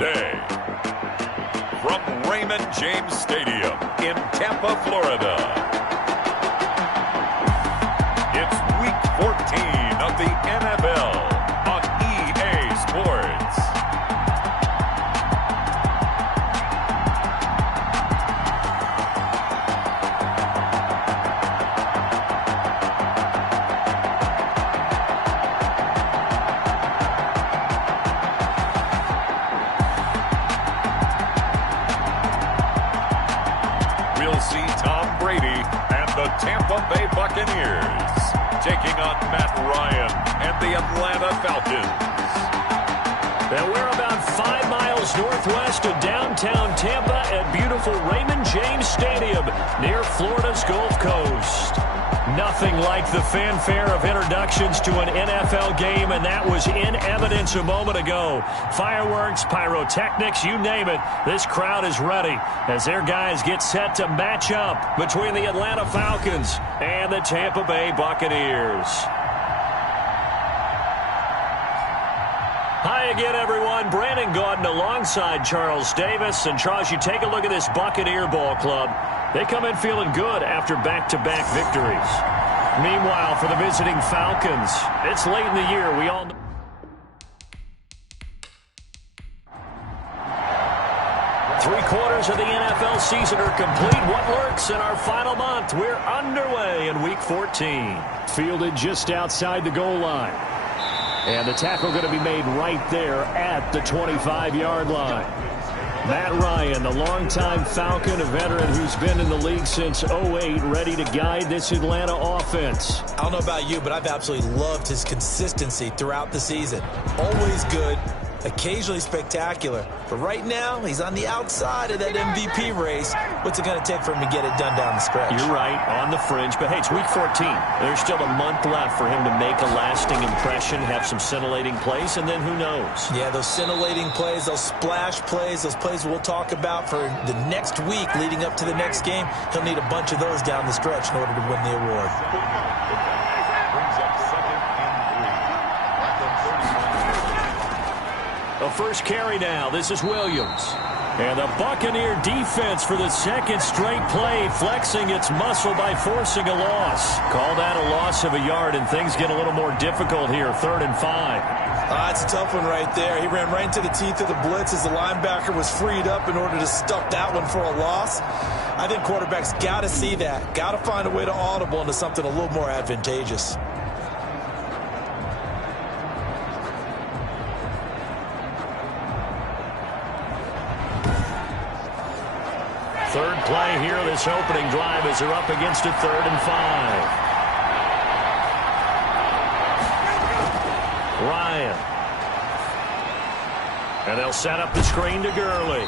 today. From Raymond James Stadium in Tampa, Florida, it's Week 14 of the NFL on EA Sports. We'll see Tom Brady and the Tampa Bay Buccaneers taking on Matt Ryan and the Atlanta Falcons. And we're about 5 miles northwest of downtown Tampa at beautiful Raymond James Stadium near Florida's Gulf Coast. Nothing like the fanfare of introductions to an NFL game, and that was in evidence a moment ago. Fireworks, pyrotechnics, you name it. This crowd is ready as their guys get set to match up between the Atlanta Falcons and the Tampa Bay Buccaneers. Hi again, everyone. Brandon Gaudin alongside Charles Davis. And Charles, you take a look at this Buccaneer ball club. They come in feeling good after back-to-back victories. Meanwhile, for the visiting Falcons, it's late in the year. We all know. Three-quarters of the NFL season are complete. What lurks in our final month? We're underway in Week 14. Fielded just outside the goal line. And the tackle going to be made right there at the 25-yard line. Matt Ryan, the longtime Falcon, a veteran who's been in the league since '08, ready to guide this Atlanta offense. I don't know about you, but I've absolutely loved his consistency throughout the season. Always good, occasionally spectacular. But right now, he's on the outside of that MVP race. What's it going to take for him to get it done down the stretch? You're right, on the fringe. But, hey, it's Week 14. There's still a month left for him to make a lasting impression, have some scintillating plays, and then who knows? Yeah, those scintillating plays, those splash plays, those plays we'll talk about for the next week leading up to the next game. He'll need a bunch of those down the stretch in order to win the award. A first carry now. This is Williams. And the Buccaneer defense for the second straight play, flexing its muscle by forcing a loss. Call that a loss of a yard, and things get a little more difficult here. 3rd and 5. It's a tough one right there. He ran right into the teeth of the blitz as the linebacker was freed up in order to stuff that one for a loss. I think quarterbacks got to see that. Got to find a way to audible into something a little more advantageous. Third play here, this opening drive, as they're up against a 3rd and 5. Ryan. And they'll set up the screen to Gurley.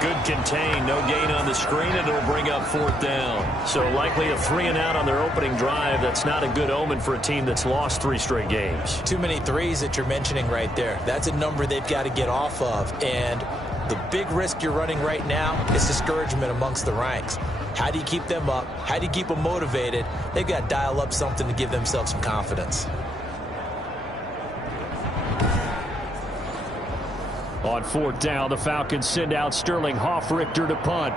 Good contain, no gain on the screen, and it'll bring up 4th down. So likely a 3-and-out on their opening drive. That's not a good omen for a team that's lost 3 straight games. Too many threes that you're mentioning right there. That's a number they've got to get off of. And the big risk you're running right now is discouragement amongst the ranks. How do you keep them up? How do you keep them motivated? They've got to dial up something to give themselves some confidence. On 4th down, the Falcons send out Sterling Hoffrichter to punt.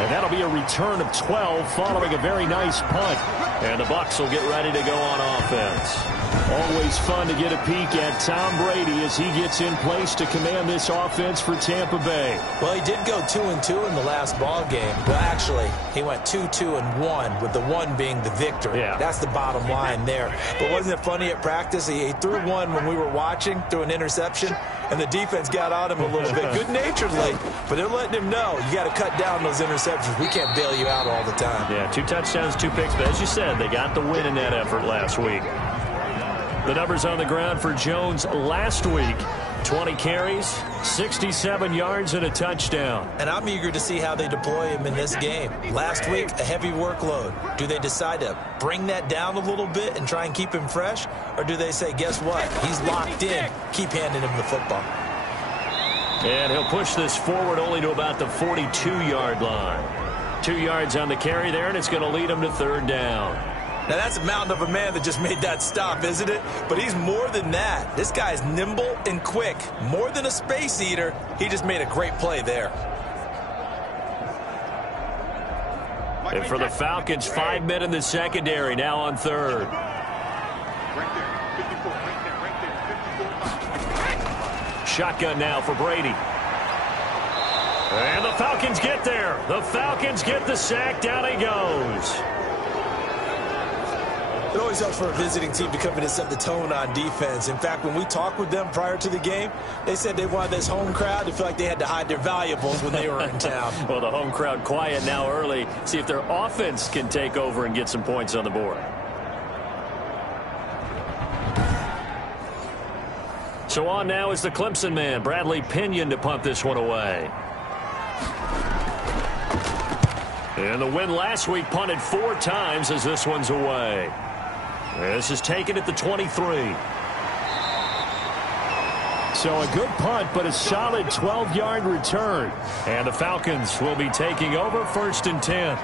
And that'll be a return of 12 following a very nice punt. And the Bucs will get ready to go on offense. Always fun to get a peek at Tom Brady as he gets in place to command this offense for Tampa Bay. Well, he did go 2-2 in the last ball game. Well, actually, he went 2-2-1, with the 1 being the victory. Yeah. That's the bottom line there. But wasn't it funny at practice? He threw one when we were watching, threw an interception, and the defense got on him a little bit. Good-naturedly, but they're letting him know, you got to cut down those interceptions. We can't bail you out all the time. Yeah, 2 touchdowns, 2 picks, but as you said, they got the win in that effort last week. The numbers on the ground for Jones last week: 20 carries, 67 yards, and a touchdown. And I'm eager to see how they deploy him in this game. Last week, a heavy workload. Do they decide to bring that down a little bit and try and keep him fresh? Or do they say, guess what? He's locked in. Keep handing him the football. And he'll push this forward only to about the 42-yard line. 2 yards on the carry there, and it's going to lead him to third down. Now, that's a mountain of a man that just made that stop, isn't it? But he's more than that. This guy's nimble and quick. More than a space eater. He just made a great play there. And for the Falcons, 5 men in the secondary, now on third. Shotgun now for Brady. And the Falcons get there. The Falcons get the sack. Down he goes. It always helps for a visiting team to come in and set the tone on defense. In fact, when we talked with them prior to the game, they said they wanted this home crowd to feel like they had to hide their valuables when they were in town. Well, the home crowd quiet now early. See if their offense can take over and get some points on the board. So on now is the Clemson man, Bradley Pinion, to punt this one away. And the win last week punted 4 times as this one's away. This is taken at the 23. So a good punt, but a solid 12-yard return. And the Falcons will be taking over 1st and 10.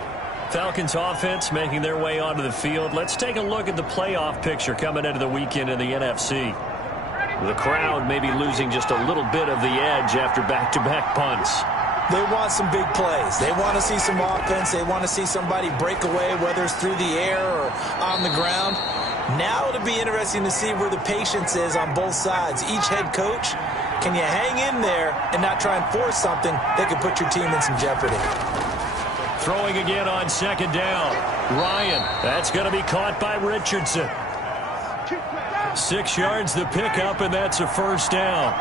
Falcons offense making their way onto the field. Let's take a look at the playoff picture coming into the weekend in the NFC. The crowd may be losing just a little bit of the edge after back-to-back punts. They want some big plays. They want to see some offense. They want to see somebody break away, whether it's through the air or on the ground. Now it'll be interesting to see where the patience is on both sides. Each head coach, can you hang in there and not try and force something that could put your team in some jeopardy? Throwing again on 2nd down. Ryan, that's going to be caught by Richardson. 6 yards the pickup, and that's a 1st down.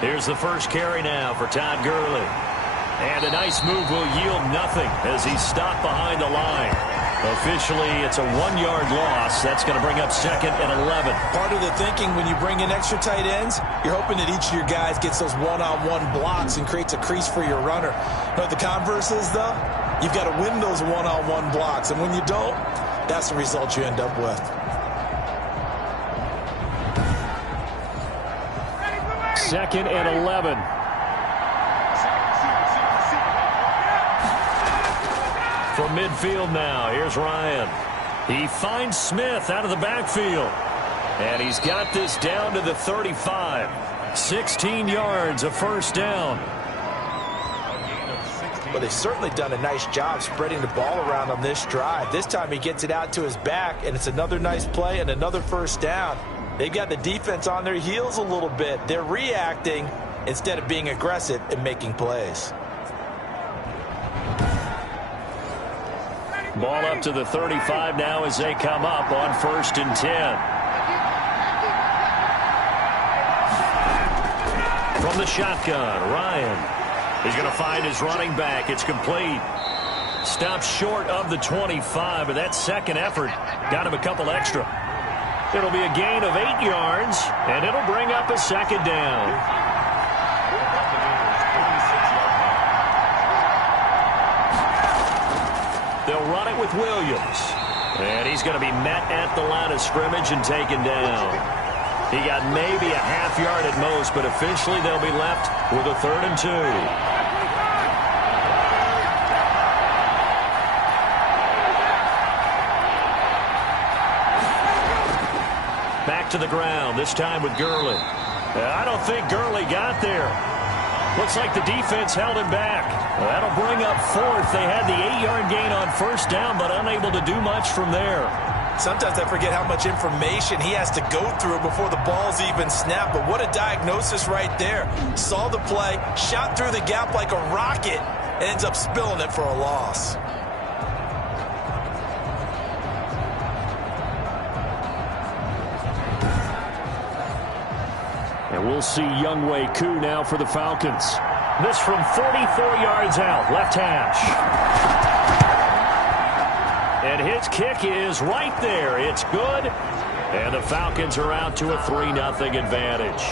Here's the first carry now for Todd Gurley. And a nice move will yield nothing as he's stopped behind the line. Officially, it's a 1-yard loss. That's going to bring up 2nd and 11. Part of the thinking when you bring in extra tight ends, you're hoping that each of your guys gets those one-on-one blocks and creates a crease for your runner. But the converse is, though, you've got to win those one-on-one blocks. And when you don't, that's the result you end up with. 2nd and 11. From midfield now, here's Ryan. He finds Smith out of the backfield. And he's got this down to the 35. 16 yards, a 1st down. But they've certainly done a nice job spreading the ball around on this drive. This time he gets it out to his back, and it's another nice play and another 1st down. They've got the defense on their heels a little bit. They're reacting instead of being aggressive and making plays. Ball up to the 35 now as they come up on 1st and 10. From the shotgun, Ryan. He's going to find his running back. It's complete. Stopped short of the 25, but that second effort got him a couple extra. It'll be a gain of 8 yards, and it'll bring up a 2nd down. They'll run it with Williams. And he's going to be met at the line of scrimmage and taken down. He got maybe a half yard at most, but officially they'll be left with a 3rd and 2. Back to the ground, this time with Gurley. I don't think Gurley got there. Looks like the defense held him back. That'll bring up 4th. They had the 8-yard gain on 1st down, but unable to do much from there. Sometimes I forget how much information he has to go through before the ball's even snapped. But what a diagnosis right there. Saw the play, shot through the gap like a rocket, and ends up spilling it for a loss. And we'll see Younghoe Koo now for the Falcons. This from 44 yards out, left hash. And his kick is right there. It's good. And the Falcons are out to a 3-0 advantage.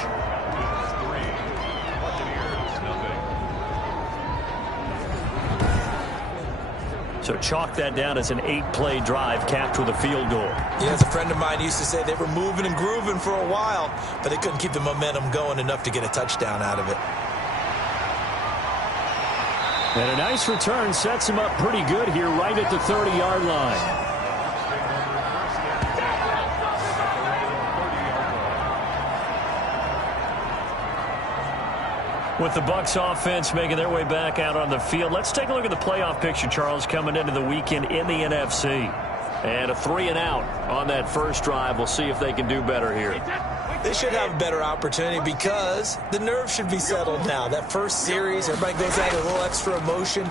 So chalk that down as an 8-play drive capped with a field goal. Yeah, as a friend of mine used to say, they were moving and grooving for a while, but they couldn't keep the momentum going enough to get a touchdown out of it. And a nice return sets him up pretty good here right at the 30-yard line. With the Bucs offense making their way back out on the field, let's take a look at the playoff picture, Charles, coming into the weekend in the NFC. And a 3-and-out on that first drive. We'll see if they can do better here. They should have a better opportunity because the nerves should be settled now. That first series, everybody goes out with a little extra emotion.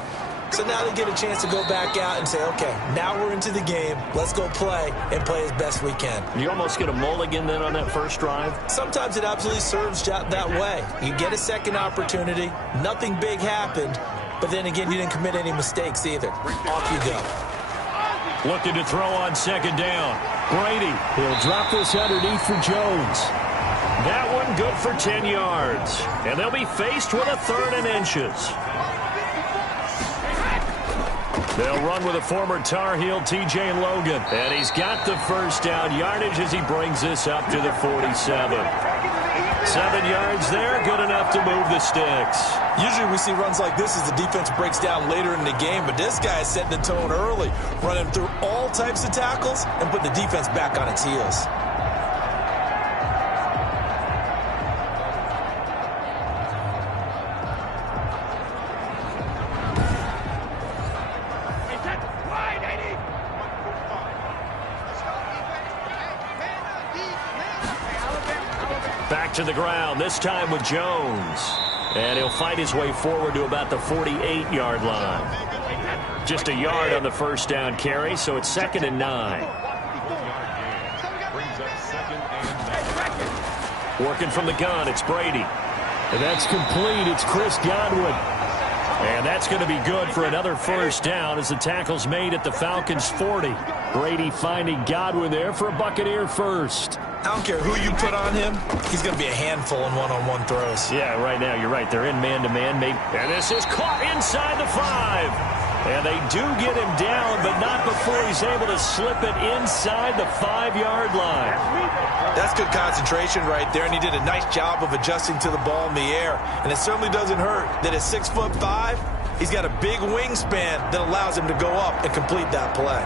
So now they get a chance to go back out and say, okay, now we're into the game. Let's go play and play as best we can. You almost get a mulligan then on that first drive? Sometimes it absolutely serves that way. You get a second opportunity. Nothing big happened. But then again, you didn't commit any mistakes either. Off you go. Looking to throw on second down. Brady, he'll drop this underneath for Jones. That one good for 10 yards. And they'll be faced with a 3rd and inches. They'll run with a former Tar Heel, T.J. Logan. And he's got the first down yardage as he brings this up to the 47. 7 yards there, good enough to move the sticks. Usually we see runs like this as the defense breaks down later in the game, but this guy is setting the tone early, running through all types of tackles and putting the defense back on its heels. Back to the ground, this time with Jones. And he'll fight his way forward to about the 48-yard line. Just a yard on the first down carry, so it's 2nd and 9. Working from the gun, it's Brady. And that's complete, it's Chris Godwin. And that's going to be good for another first down as the tackle's made at the Falcons' 40. Brady finding Godwin there for a Buccaneer first. I don't care who you put on him. He's going to be a handful in one-on-one throws. Yeah, right now, you're right. They're in man-to-man. And this is caught inside the 5. And they do get him down, but not before he's able to slip it inside the 5-yard line. That's good concentration right there, and he did a nice job of adjusting to the ball in the air. And it certainly doesn't hurt that at 6'5", he's got a big wingspan that allows him to go up and complete that play.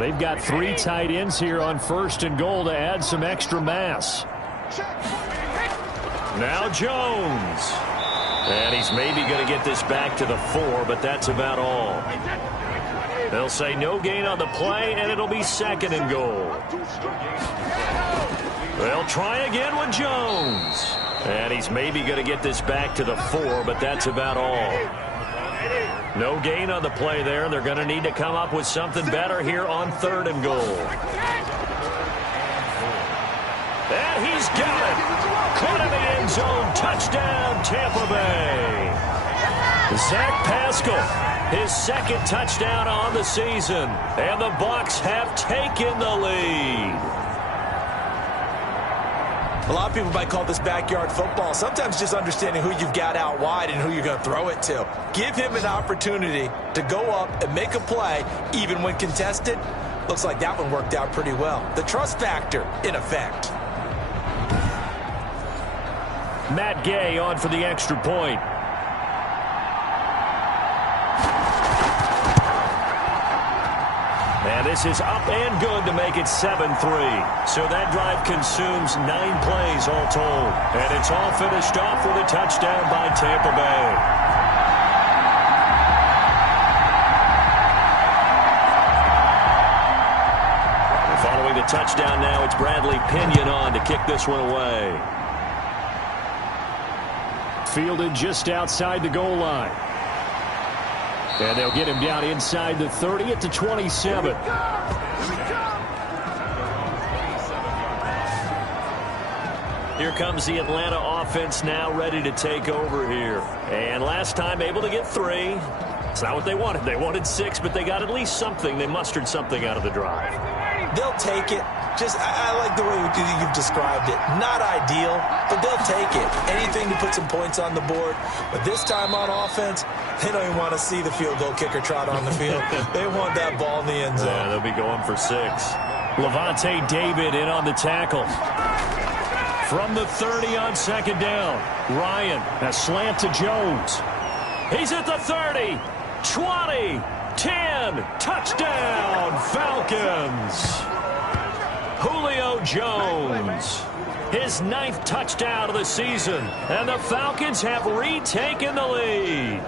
They've got 3 tight ends here on 1st and goal to add some extra mass. Now Jones. And he's maybe going to get this back to the 4, but that's about all. They'll say no gain on the play, and it'll be 2nd and goal. They'll try again with Jones. And he's maybe going to get this back to the 4, but that's about all. No gain on the play there. They're going to need to come up with something better here on 3rd and goal. And he's got it. Caught in the end zone. Touchdown, Tampa Bay. Zach Pascal, his 2nd touchdown on the season. And the Bucs have taken the lead. A lot of people might call this backyard football. Sometimes just understanding who you've got out wide and who you're going to throw it to. Give him an opportunity to go up and make a play, even when contested. Looks like that one worked out pretty well. The trust factor, in effect. Matt Gay on for the extra point. And this is up and good to make it 7-3. So that drive consumes 9 plays all told. And it's all finished off with a touchdown by Tampa Bay. Following the touchdown now, it's Bradley Pinion on to kick this one away. Fielded just outside the goal line. And they'll get him down inside the 30 at the 27. Here comes the Atlanta offense now ready to take over here. And last time able to get 3. It's not what they wanted. They wanted 6, but they got at least something. They mustered something out of the drive. They'll take it. I like the way you've described it. Not ideal, but they'll take it. Anything to put some points on the board. But this time on offense, they don't even want to see the field goal kicker trot on the field. They want that ball in the end zone. Yeah, they'll be going for 6. Levante David in on the tackle. From the 30 on second down. Ryan, a slant to Jones. He's at the 30, 20, 10, touchdown, Falcons. Julio Jones, his 9th touchdown of the season, and the Falcons have retaken the lead.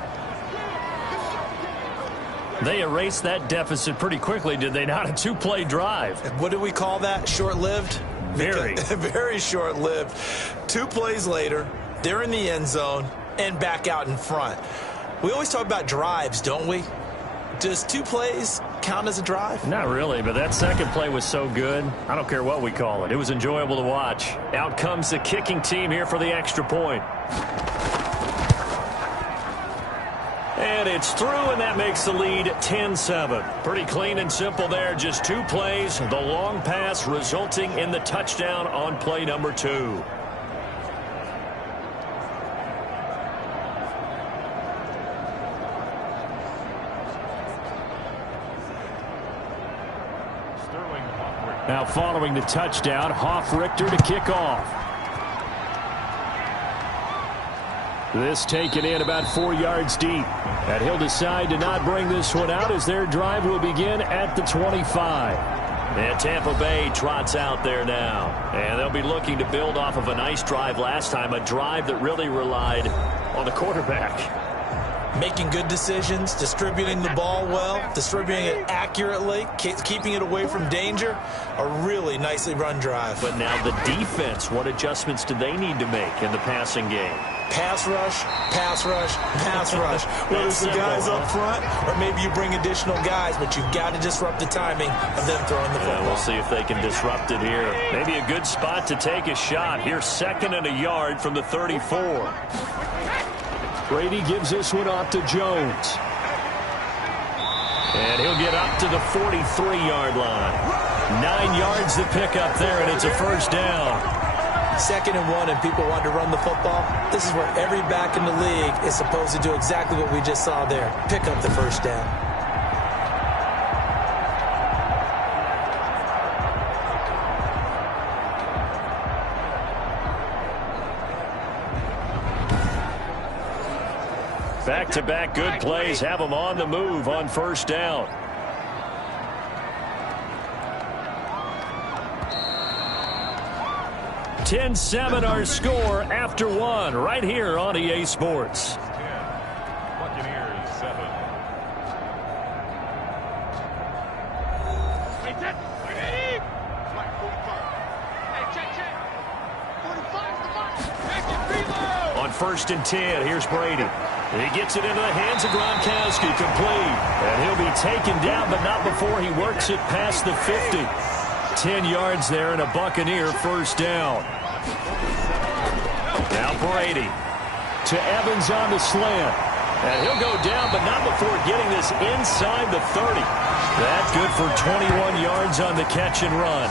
They erased that deficit pretty quickly, did they not? A 2-play drive. What do we call that? Short-lived? Very. Very short-lived. 2 plays later, they're in the end zone and back out in front. We always talk about drives, don't we? Does 2 plays count as a drive? Not really, but that second play was so good. I don't care what we call it. It was enjoyable to watch. Out comes the kicking team here for the extra point. And it's through, and that makes the lead 10-7. Pretty clean and simple there. Just 2 plays. The long pass resulting in the touchdown on play number 2. Now following the touchdown, Hoff-Richter to kick off. This taken in about 4 yards deep. And he'll decide to not bring this one out as their drive will begin at the 25. And Tampa Bay trots out there now. And they'll be looking to build off of a nice drive last time, a drive that really relied on the quarterback. Making good decisions, distributing the ball well, distributing it accurately, keeping it away from danger. A really nicely run drive. But now the defense, what adjustments do they need to make in the passing game? Pass rush, pass rush, pass rush. Whether it's the guys up front or maybe you bring additional guys, but you've got to disrupt the timing of them throwing the football. We'll see if they can disrupt it here. Maybe a good spot to take a shot. Here's 2nd and a yard from the 34. Brady gives this one off to Jones. And he'll get up to the 43-yard line. 9 yards to pick up there, and it's a first down. 2nd and 1, and people want to run the football. This is where every back in the league is supposed to do exactly what we just saw there. Pick up the first down. Back-to-back good plays have them on the move on first down. (10-7) our score after 1 right here on EA Sports. 10, Buccaneers 7. On 1st and 10, here's Brady. He gets it into the hands of Gronkowski, complete. And he'll be taken down, but not before he works it past the 50. 10 yards there and a Buccaneer first down. Now Brady to Evans on the slant. And he'll go down, but not before getting this inside the 30. That's good for 21 yards on the catch and run.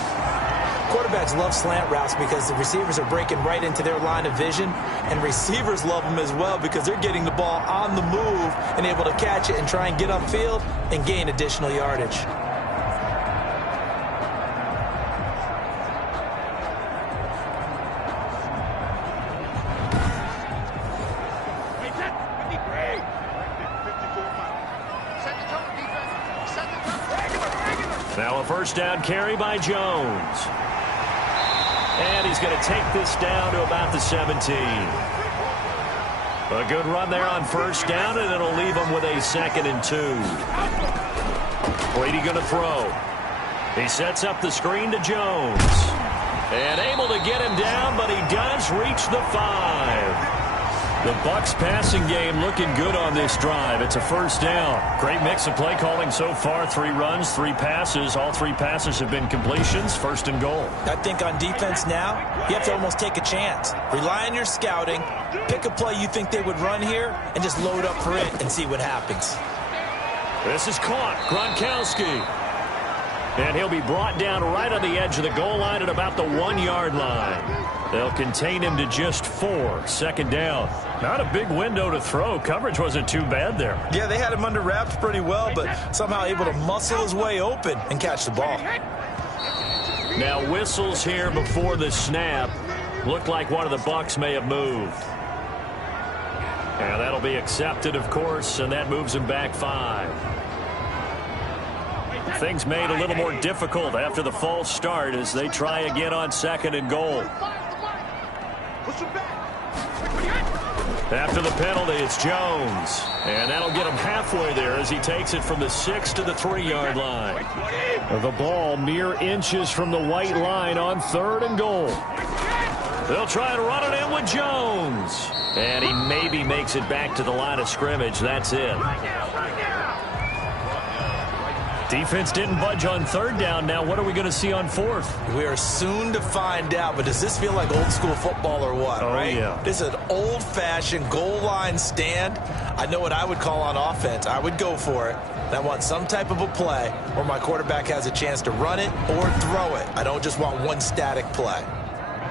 Quarterbacks love slant routes because the receivers are breaking right into their line of vision, and receivers love them as well because they're getting the ball on the move and able to catch it and try and get upfield and gain additional yardage. Now a first down carry by Jones. And he's going to take this down to about the 17. A good run there on first down, and it'll leave him with a 2nd and 2. Brady going to throw. He sets up the screen to Jones. And able to get him down, but he does reach the 5. The Bucs passing game looking good on this drive. It's a first down. Great mix of play calling so far. 3 runs, 3 passes. All 3 passes have been completions. 1st and goal. I think on defense now, you have to almost take a chance. Rely on your scouting. Pick a play you think they would run here and just load up for it and see what happens. This is caught. Gronkowski. And he'll be brought down right on the edge of the goal line at about the 1-yard line. They'll contain him to just 4. Second down. Not a big window to throw. Coverage wasn't too bad there. Yeah, they had him under wraps pretty well, but somehow able to muscle his way open and catch the ball. Now whistles here before the snap. Looked like one of the Bucs may have moved. And that'll be accepted, of course, and that moves him back 5. Things made a little more difficult after the false start as they try again on 2nd and goal. After the penalty, it's Jones. And that'll get him halfway there as he takes it from the 6 to the 3-yard line. The ball mere inches from the white line on 3rd and goal. They'll try and run it in with Jones. And he maybe makes it back to the line of scrimmage. That's it. Defense didn't budge on 3rd down. Now what are we going to see on 4th? We are soon to find out, but does this feel like old school football or what, right? Yeah. This is an old-fashioned goal line stand. I know what I would call on offense. I would go for it. And I want some type of a play where my quarterback has a chance to run it or throw it. I don't just want one static play.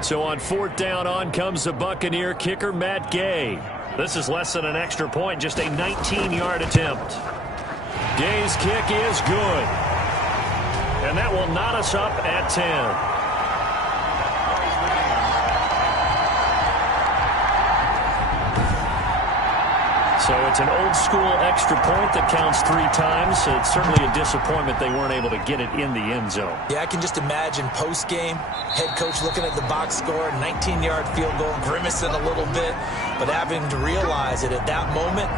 So on 4th down, on comes the Buccaneer kicker, Matt Gay. This is less than an extra point, just a 19-yard attempt. Gay's kick is good. And that will knot us up at 10. So it's an old-school extra point that counts 3 times. It's certainly a disappointment they weren't able to get it in the end zone. Yeah, I can just imagine post-game, head coach looking at the box score, 19-yard field goal, grimacing a little bit, but having to realize that at that moment,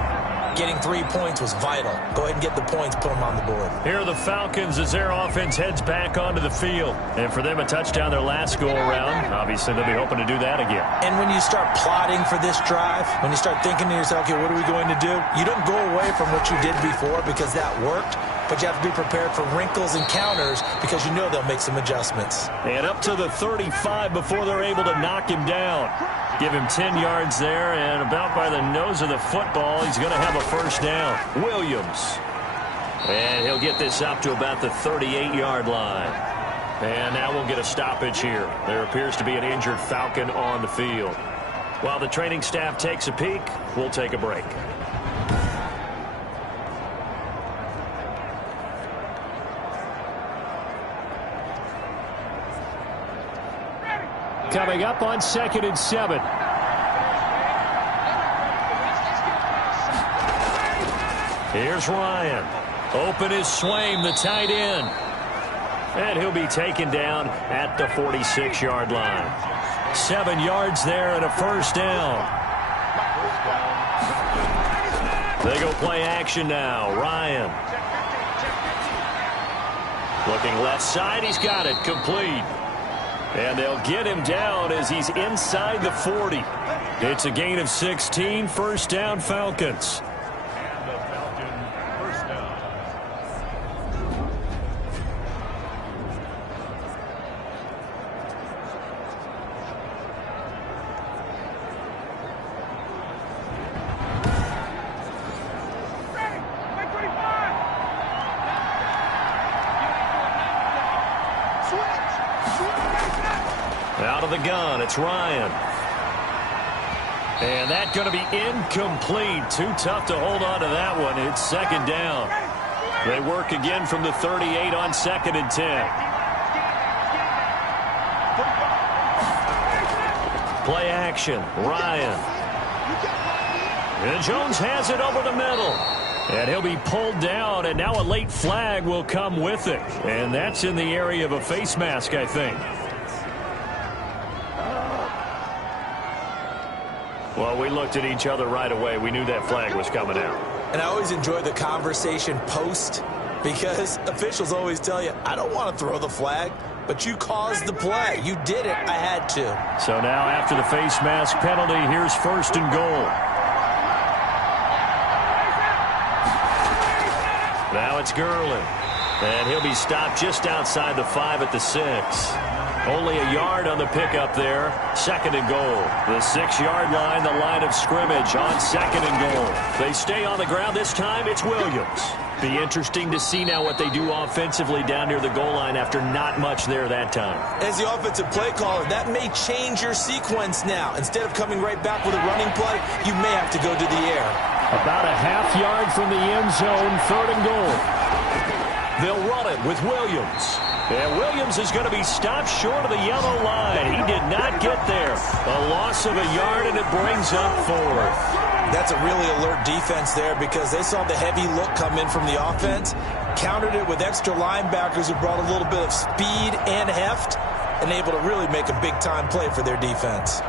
getting 3 points was vital. Go ahead and get the points, put them on the board. Here are the Falcons as their offense heads back onto the field. And for them, a touchdown their last go-around. Obviously, they'll be hoping to do that again. And when you start plotting for this drive, when you start thinking to yourself, okay, what are we going to do? You don't go away from what you did before because that worked, but you have to be prepared for wrinkles and counters because you know they'll make some adjustments. And up to the 35 before they're able to knock him down. Give him 10 yards there, and about by the nose of the football, he's going to have a first down. Williams. And he'll get this up to about the 38-yard line. And now we'll get a stoppage here. There appears to be an injured Falcon on the field. While the training staff takes a peek, we'll take a break. Coming up on 2nd and 7. Here's Ryan. Open is Swaim, the tight end. And he'll be taken down at the 46-yard line. 7 yards there and a first down. They go play action now. Ryan. Looking left side. He's got it. Complete. And they'll get him down as he's inside the 40. It's a gain of 16. First down, Falcons. And the Falcon first down. Out of the gun, it's Ryan. And that's going to be incomplete. Too tough to hold on to that one. It's 2nd down. They work again from the 38 on 2nd and 10. Play action. Ryan. And Jones has it over the middle. And he'll be pulled down, and now a late flag will come with it. And that's in the area of a face mask, I think. Well, we looked at each other right away. We knew that flag was coming out. And I always enjoy the conversation post because officials always tell you, I don't want to throw the flag, but you caused the play. You did it. I had to. So now after the face mask penalty, here's 1st and goal. Now it's Gurley. And he'll be stopped just outside the 5 at the 6. Only a yard on the pickup there. 2nd and goal. The 6-yard line, the line of scrimmage on 2nd and goal. They stay on the ground. This time it's Williams. Be interesting to see now what they do offensively down near the goal line after not much there that time. As the offensive play caller, that may change your sequence now. Instead of coming right back with a running play, you may have to go to the air. About a half yard from the end zone, 3rd and goal. They'll run it with Williams. And Williams is going to be stopped short of the yellow line. He did not get there. A loss of a yard, and it brings up 4th. That's a really alert defense there because they saw the heavy look come in from the offense, countered it with extra linebackers who brought a little bit of speed and heft, and able to really make a big-time play for their defense.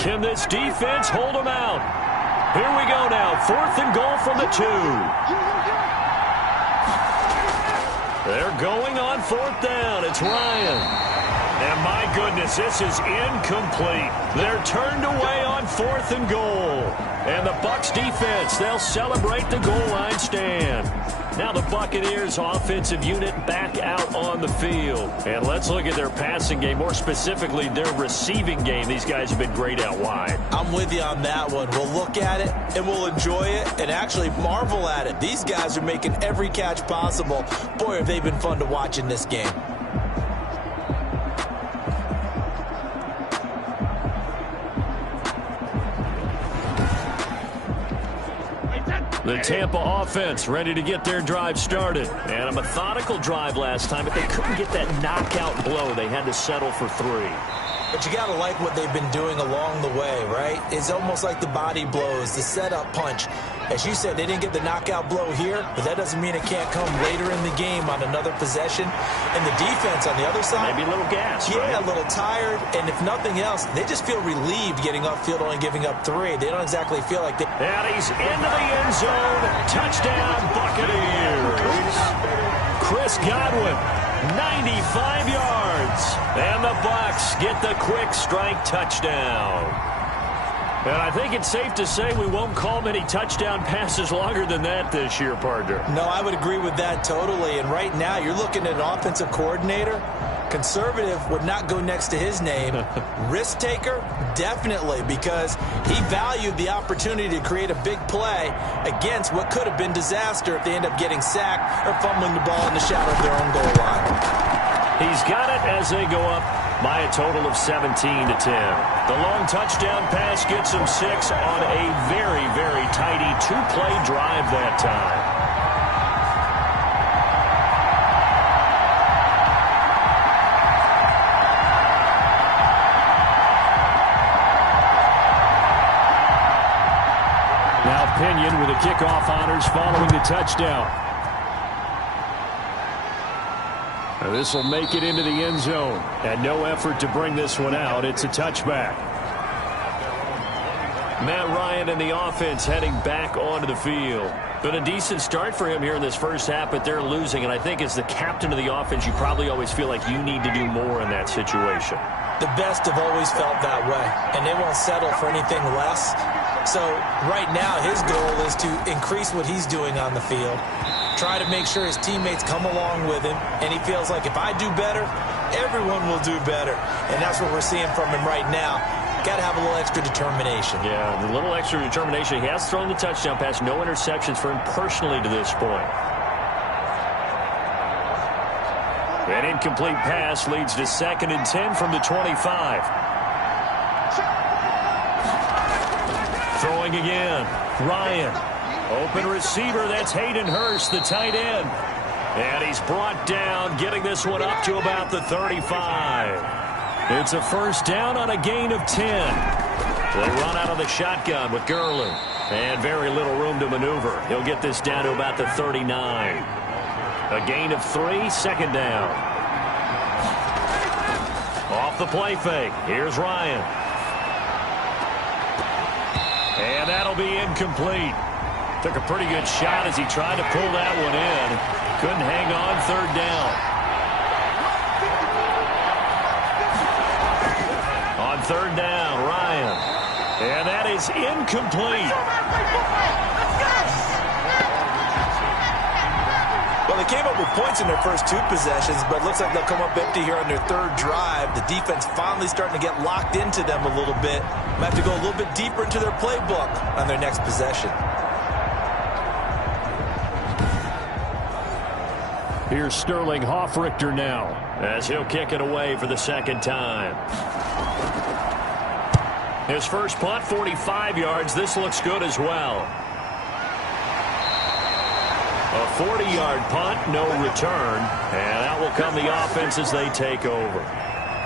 Can this defense hold them out? Here we go now. 4th and goal from the 2. They're going on 4th down. It's Ryan. And my goodness, this is incomplete. They're turned away on 4th and goal. And the Bucs defense, they'll celebrate the goal line stand. Now the Buccaneers offensive unit back out on the field. And let's look at their passing game, more specifically their receiving game. These guys have been great out wide. I'm with you on that one. We'll look at it and we'll enjoy it and actually marvel at it. These guys are making every catch possible. Boy, have they been fun to watch in this game. The Tampa offense ready to get their drive started. And a methodical drive last time, but they couldn't get that knockout blow. They had to settle for 3. But you got to like what they've been doing along the way, right? It's almost like the body blows, the setup punch. As you said, they didn't get the knockout blow here, but that doesn't mean it can't come later in the game on another possession. And the defense on the other side, maybe a little gas, yeah, right? A little tired. And if nothing else, they just feel relieved getting upfield, only giving up 3. They don't exactly feel like they... And he's into the end zone. Touchdown, Buccaneers. Chris Godwin, 95 yards. And the Bucs get the quick strike touchdown. And I think it's safe to say we won't call many touchdown passes longer than that this year, partner. No, I would agree with that totally. And right now, you're looking at an offensive coordinator. Conservative would not go next to his name. Risk taker, definitely, because he valued the opportunity to create a big play against what could have been disaster if they end up getting sacked or fumbling the ball in the shadow of their own goal line. He's got it as they go up by a total of 17-10. The long touchdown pass gets him 6 on a very, very tidy 2-play drive that time. Now Pinion with the kickoff honors following the touchdown. This will make it into the end zone. And no effort to bring this one out. It's a touchback. Matt Ryan and the offense heading back onto the field. Been a decent start for him here in this first half, but they're losing. And I think as the captain of the offense, you probably always feel like you need to do more in that situation. The best have always felt that way, and they won't settle for anything less. So right now his goal is to increase what he's doing on the field, try to make sure his teammates come along with him, and he feels like if I do better, everyone will do better. And that's what we're seeing from him right now. Got to have a little extra determination. Yeah, a little extra determination. He has thrown the touchdown pass. No interceptions for him personally to this point. An incomplete pass leads to 2nd and 10 from the 25. Throwing again. Ryan. Open receiver. That's Hayden Hurst, the tight end. And he's brought down, getting this one up to about the 35. It's a first down on a gain of 10. They run out of the shotgun with Gurley. And very little room to maneuver. He'll get this down to about the 39. A gain of 3, 2nd down. Off the play fake. Here's Ryan. And that'll be incomplete. Took a pretty good shot as he tried to pull that one in. Couldn't hang on, 3rd down. On 3rd down, Ryan. And that is incomplete. Well, they came up with points in their first 2 possessions, but it looks like they'll come up empty here on their 3rd drive. The defense finally starting to get locked into them a little bit. Might have to go a little bit deeper into their playbook on their next possession. Here's Sterling Hoffrichter now as he'll kick it away for the 2nd time. His first punt, 45 yards. This looks good as well. A 40-yard punt, no return, and that will come the offense as they take over.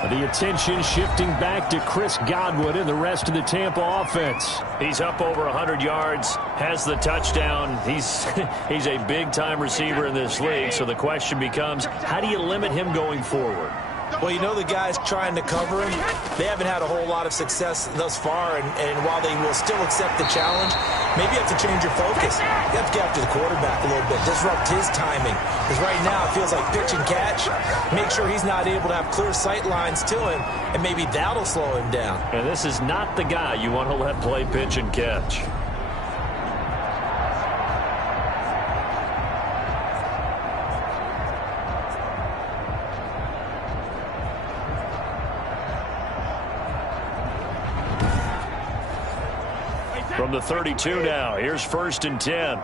The attention shifting back to Chris Godwin and the rest of the Tampa offense. He's up over 100 yards, has the touchdown. He's a big-time receiver in this league, so the question becomes, how do you limit him going forward? Well, you know the guys trying to cover him, they haven't had a whole lot of success thus far, and while they will still accept the challenge, maybe you have to change your focus. You have to get after the quarterback a little bit, disrupt his timing, because right now it feels like pitch and catch. Make sure he's not able to have clear sight lines to him, and maybe that'll slow him down. And this is not the guy you want to let play pitch and catch. From the 32 now, here's 1st and 10.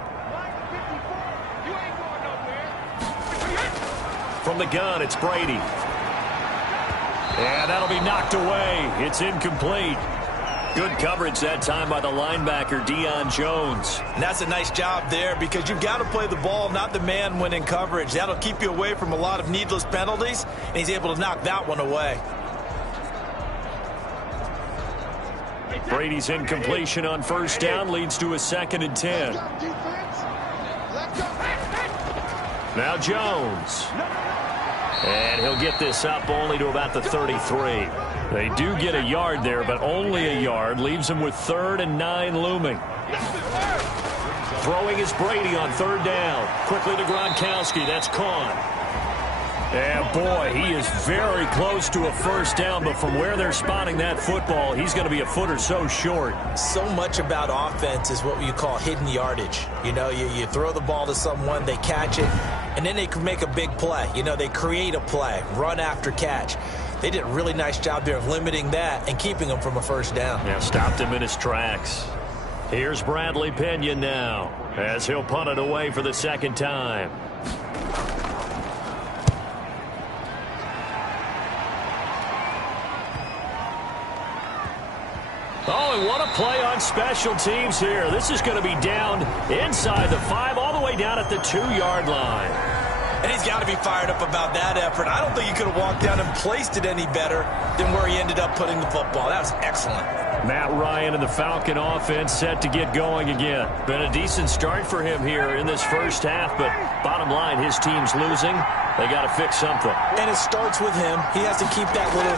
From the gun, it's Brady. And that'll be knocked away. It's incomplete. Good coverage that time by the linebacker, Deion Jones. And that's a nice job there because you've got to play the ball, not the man when in coverage. That'll keep you away from a lot of needless penalties, and he's able to knock that one away. Brady's incompletion on 1st down leads to a 2nd and 10. Now Jones. And he'll get this up only to about the 33. They do get a yard there, but only a yard. Leaves them with 3rd and 9 looming. Throwing is Brady on 3rd down. Quickly to Gronkowski. That's Kahn. And boy, he is very close to a 1st down, but from where they're spotting that football, he's going to be a foot or so short. So much about offense is what you call hidden yardage. You know, you throw the ball to someone, they catch it, and then they can make a big play. You know, they create a play, run after catch. They did a really nice job there of limiting that and keeping him from a 1st down. Yeah, stopped him in his tracks. Here's Bradley Pinion now as he'll punt it away for the 2nd time. Oh, and what a play on special teams here. This is going to be down inside the 5, all the way down at the 2-yard line. And he's got to be fired up about that effort. I don't think he could have walked down and placed it any better than where he ended up putting the football. That was excellent. Matt Ryan and the Falcon offense set to get going again. Been a decent start for him here in this 1st half, but bottom line, his team's losing. They got to fix something. And it starts with him. He has to keep that little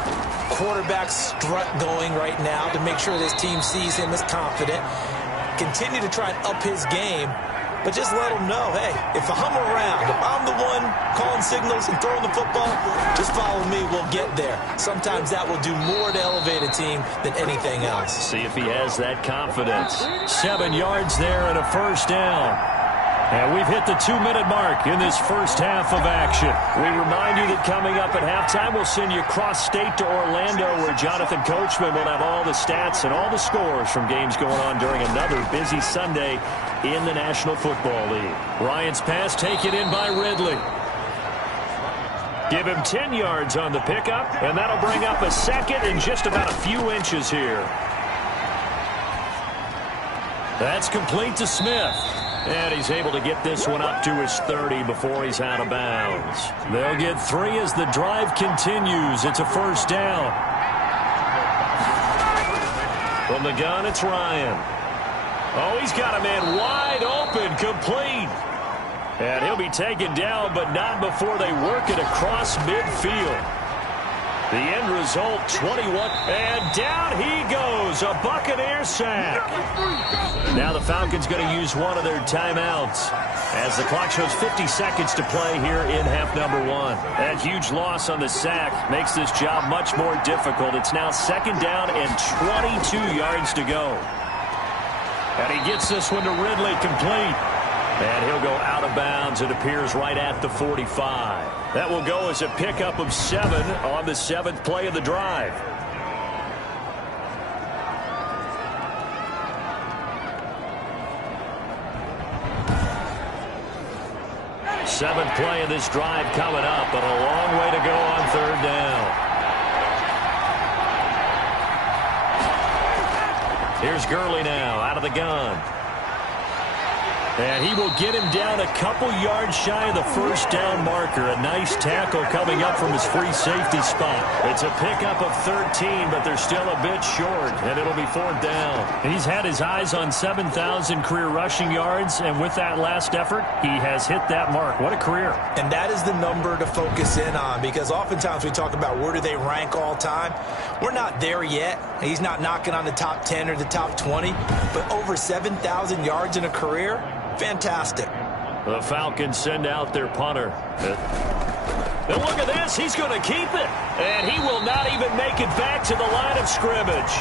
quarterback strut going right now to make sure this team sees him as confident. Continue to try and up his game, but just let him know, hey, if I'm around, if I'm the one calling signals and throwing the football, just follow me, we'll get there. Sometimes that will do more to elevate a team than anything else. See if he has that confidence. 7 yards there and a 1st down. And we've hit the 2-minute mark in this 1st half of action. We remind you that coming up at halftime, we'll send you cross-state to Orlando, where Jonathan Coachman will have all the stats and all the scores from games going on during another busy Sunday in the National Football League. Ryan's pass taken in by Ridley. Give him 10 yards on the pickup, and that'll bring up a 2nd and just about a few inches here. That's complete to Smith. And he's able to get this one up to his 30 before he's out of bounds. They'll get 3 as the drive continues. It's a 1st down. From the gun, it's Ryan. Oh, he's got a man wide open, complete. And he'll be taken down, but not before they work it across midfield. The end result, 21, and down he goes, a Buccaneers sack. Now the Falcons going to use one of their timeouts as the clock shows 50 seconds to play here in half number 1. That huge loss on the sack makes this job much more difficult. It's now 2nd down and 22 yards to go. And he gets this one to Ridley, complete. And he'll go out of bounds. It appears right at the 45. That will go as a pickup of 7 on the 7th play of the drive. Seventh play of this drive coming up, but a long way to go on 3rd down. Here's Gurley now out of the gun. And he will get him down a couple yards shy of the 1st down marker. A nice tackle coming up from his free safety spot. It's a pickup of 13, but they're still a bit short, and it'll be 4th down. And he's had his eyes on 7,000 career rushing yards, and with that last effort, he has hit that mark. What a career. And that is the number to focus in on, because oftentimes we talk about where do they rank all time. We're not there yet. He's not knocking on the top 10 or the top 20, but over 7,000 yards in a career, fantastic. The Falcons send out their punter. And look at this. He's going to keep it. And he will not even make it back to the line of scrimmage.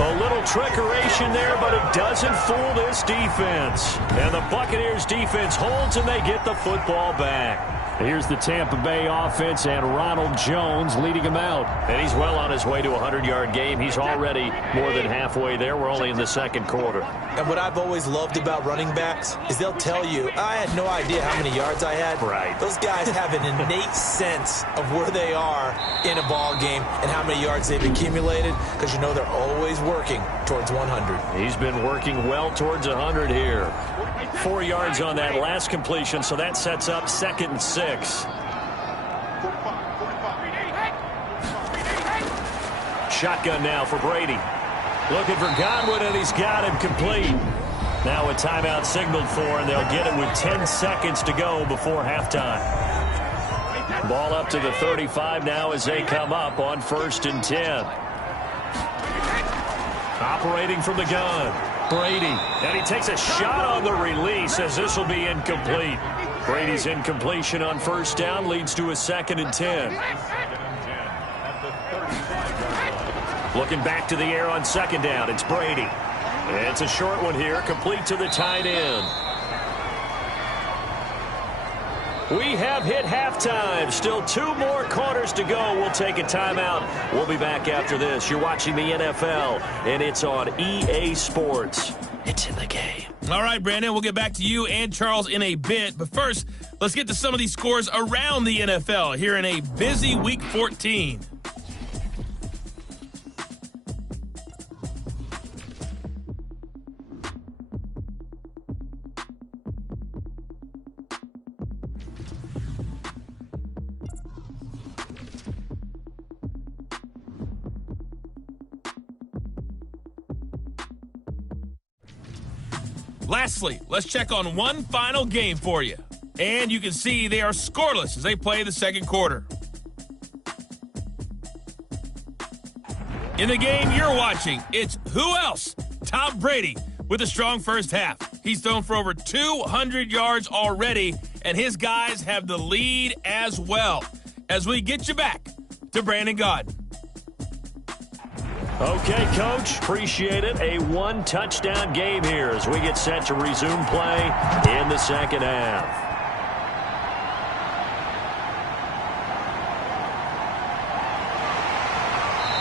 A little trickeration there, but it doesn't fool this defense. And the Buccaneers defense holds, and they get the football back. Here's the Tampa Bay offense, and Ronald Jones leading him out. And he's well on his way to a 100-yard game. He's already more than halfway there. We're only in the 2nd quarter. And what I've always loved about running backs is they'll tell you, I had no idea how many yards I had. Right. Those guys have an innate sense of where they are in a ball game and how many yards they've accumulated, because you know they're always working towards 100. He's been working well towards 100 here. 4 yards on that last completion, so that sets up 2nd and 6. Shotgun now for Brady. Looking for Godwin, and he's got him complete. Now a timeout signaled for, and they'll get it with 10 seconds to go before halftime. Ball up to the 35 now as they come up on 1st and 10. Operating from the gun, Brady. And he takes a shot on the release as this will be incomplete. Brady's incompletion on 1st down leads to a 2nd and 10. Looking back to the air on 2nd down, it's Brady. It's a short one here, complete to the tight end. We have hit halftime. Still 2 more quarters to go. We'll take a timeout. We'll be back after this. You're watching the NFL, and it's on EA Sports. It's in the game. All right, Brandon, we'll get back to you and Charles in a bit. But first, let's get to some of these scores around the NFL here in a busy Week 14. Lastly, let's check on one final game for you. And you can see they are scoreless as they play the 2nd quarter. In the game you're watching, it's who else? Tom Brady with a strong first half. He's thrown for over 200 yards already, and his guys have the lead as well. As we get you back to Brandon Gaudin. Okay, Coach, appreciate it. A 1-touchdown game here as we get set to resume play in the 2nd half.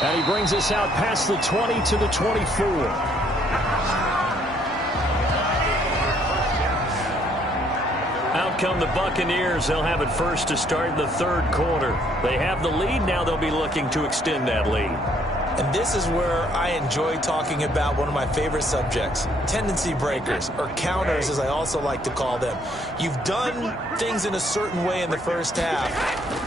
And he brings us out past the 20 to the 24. Out come the Buccaneers. They'll have it first to start the 3rd quarter. They have the lead. Now they'll be looking to extend that lead. And this is where I enjoy talking about one of my favorite subjects, tendency breakers, or counters as I also like to call them. You've done things in a certain way in the first half,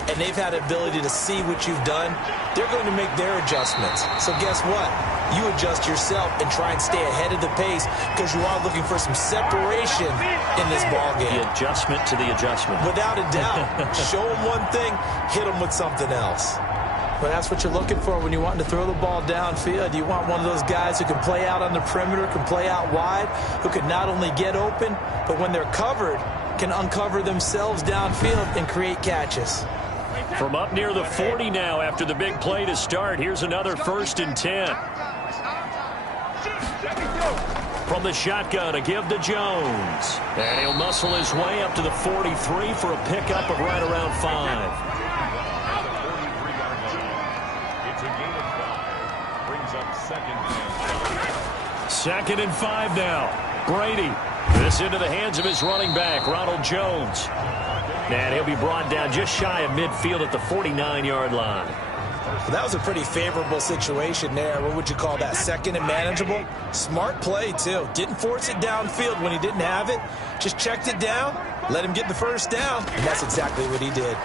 and they've had the ability to see what you've done. They're going to make their adjustments. So guess what? You adjust yourself and try and stay ahead of the pace because you are looking for some separation in this ball game. The adjustment to the adjustment. Without a doubt. Show them one thing, hit them with something else. But that's what you're looking for when you're wanting to throw the ball downfield. You want one of those guys who can play out on the perimeter, can play out wide, who can not only get open, but when they're covered, can uncover themselves downfield and create catches. From up near the 40 now after the big play to start, here's another 1st and 10. from the shotgun, a give to Jones. And he'll muscle his way up to the 43 for a pickup of right around 5. It's a gain of 5. Brings up second and 5. 2nd and 5 now. Brady. This into the hands of his running back, Ronald Jones. And he'll be brought down just shy of midfield at the 49-yard line. Well, that was a pretty favorable situation there. What would you call that? 2nd and manageable? Smart play, too. Didn't force it downfield when he didn't have it. Just checked it down, let him get the first down, and that's exactly what he did.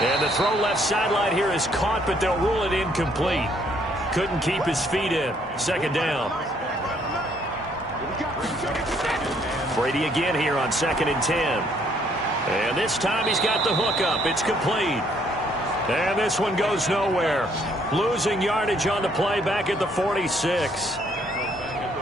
And the throw left sideline here is caught, but they'll rule it incomplete. Couldn't keep his feet in. 2nd down. Brady again here on 2nd and 10. And this time he's got the hook up. It's complete. And this one goes nowhere. Losing yardage on the play back at the 46.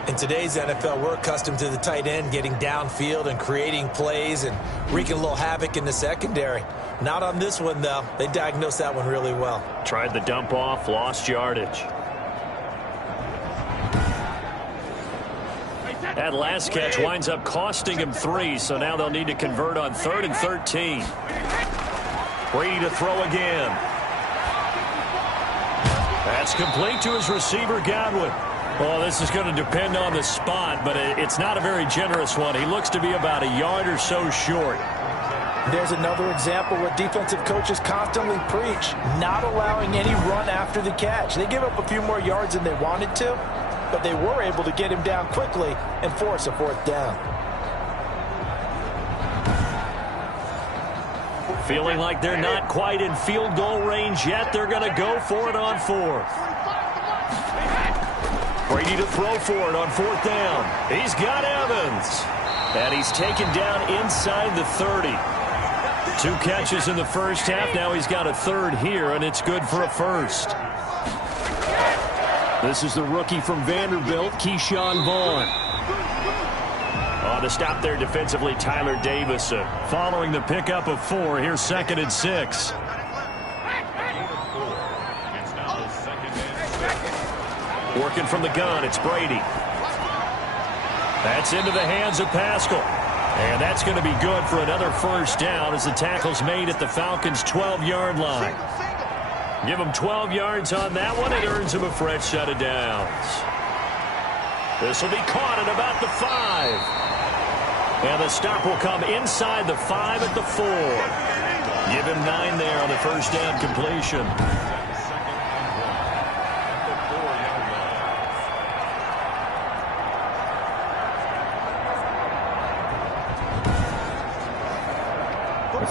In today's NFL, we're accustomed to the tight end getting downfield and creating plays and wreaking a little havoc in the secondary. Not on this one, though. They diagnosed that one really well. Tried the dump off, lost yardage. That last catch winds up costing him 3, so now they'll need to convert on 3rd and 13. Brady to throw again. That's complete to his receiver, Godwin. Well, this is going to depend on the spot, but it's not a very generous one. He looks to be about a yard or so short. There's another example what defensive coaches constantly preach, not allowing any run after the catch. They give up a few more yards than they wanted to, but they were able to get him down quickly and force a 4th down. Feeling like they're not quite in field goal range yet, they're going to go for it on 4th. Brady to throw for it on 4th down. He's got Evans. And he's taken down inside the 30. 2 catches in the first half. Now he's got a 3rd here, and it's good for a 1st. This is the rookie from Vanderbilt, Keyshawn Vaughn. On to stop there defensively, Tyler Davison. Following the pickup of 4, here's 2nd and 6. Working from the gun, it's Brady. That's into the hands of Pascal. And that's going to be good for another 1st down as the tackle's made at the Falcons' 12-yard line. Give him 12 yards on that one. It earns him a fresh set of downs. This will be caught at about the 5. And the stop will come inside the 5 at the 4. Give him 9 there on the 1st down completion.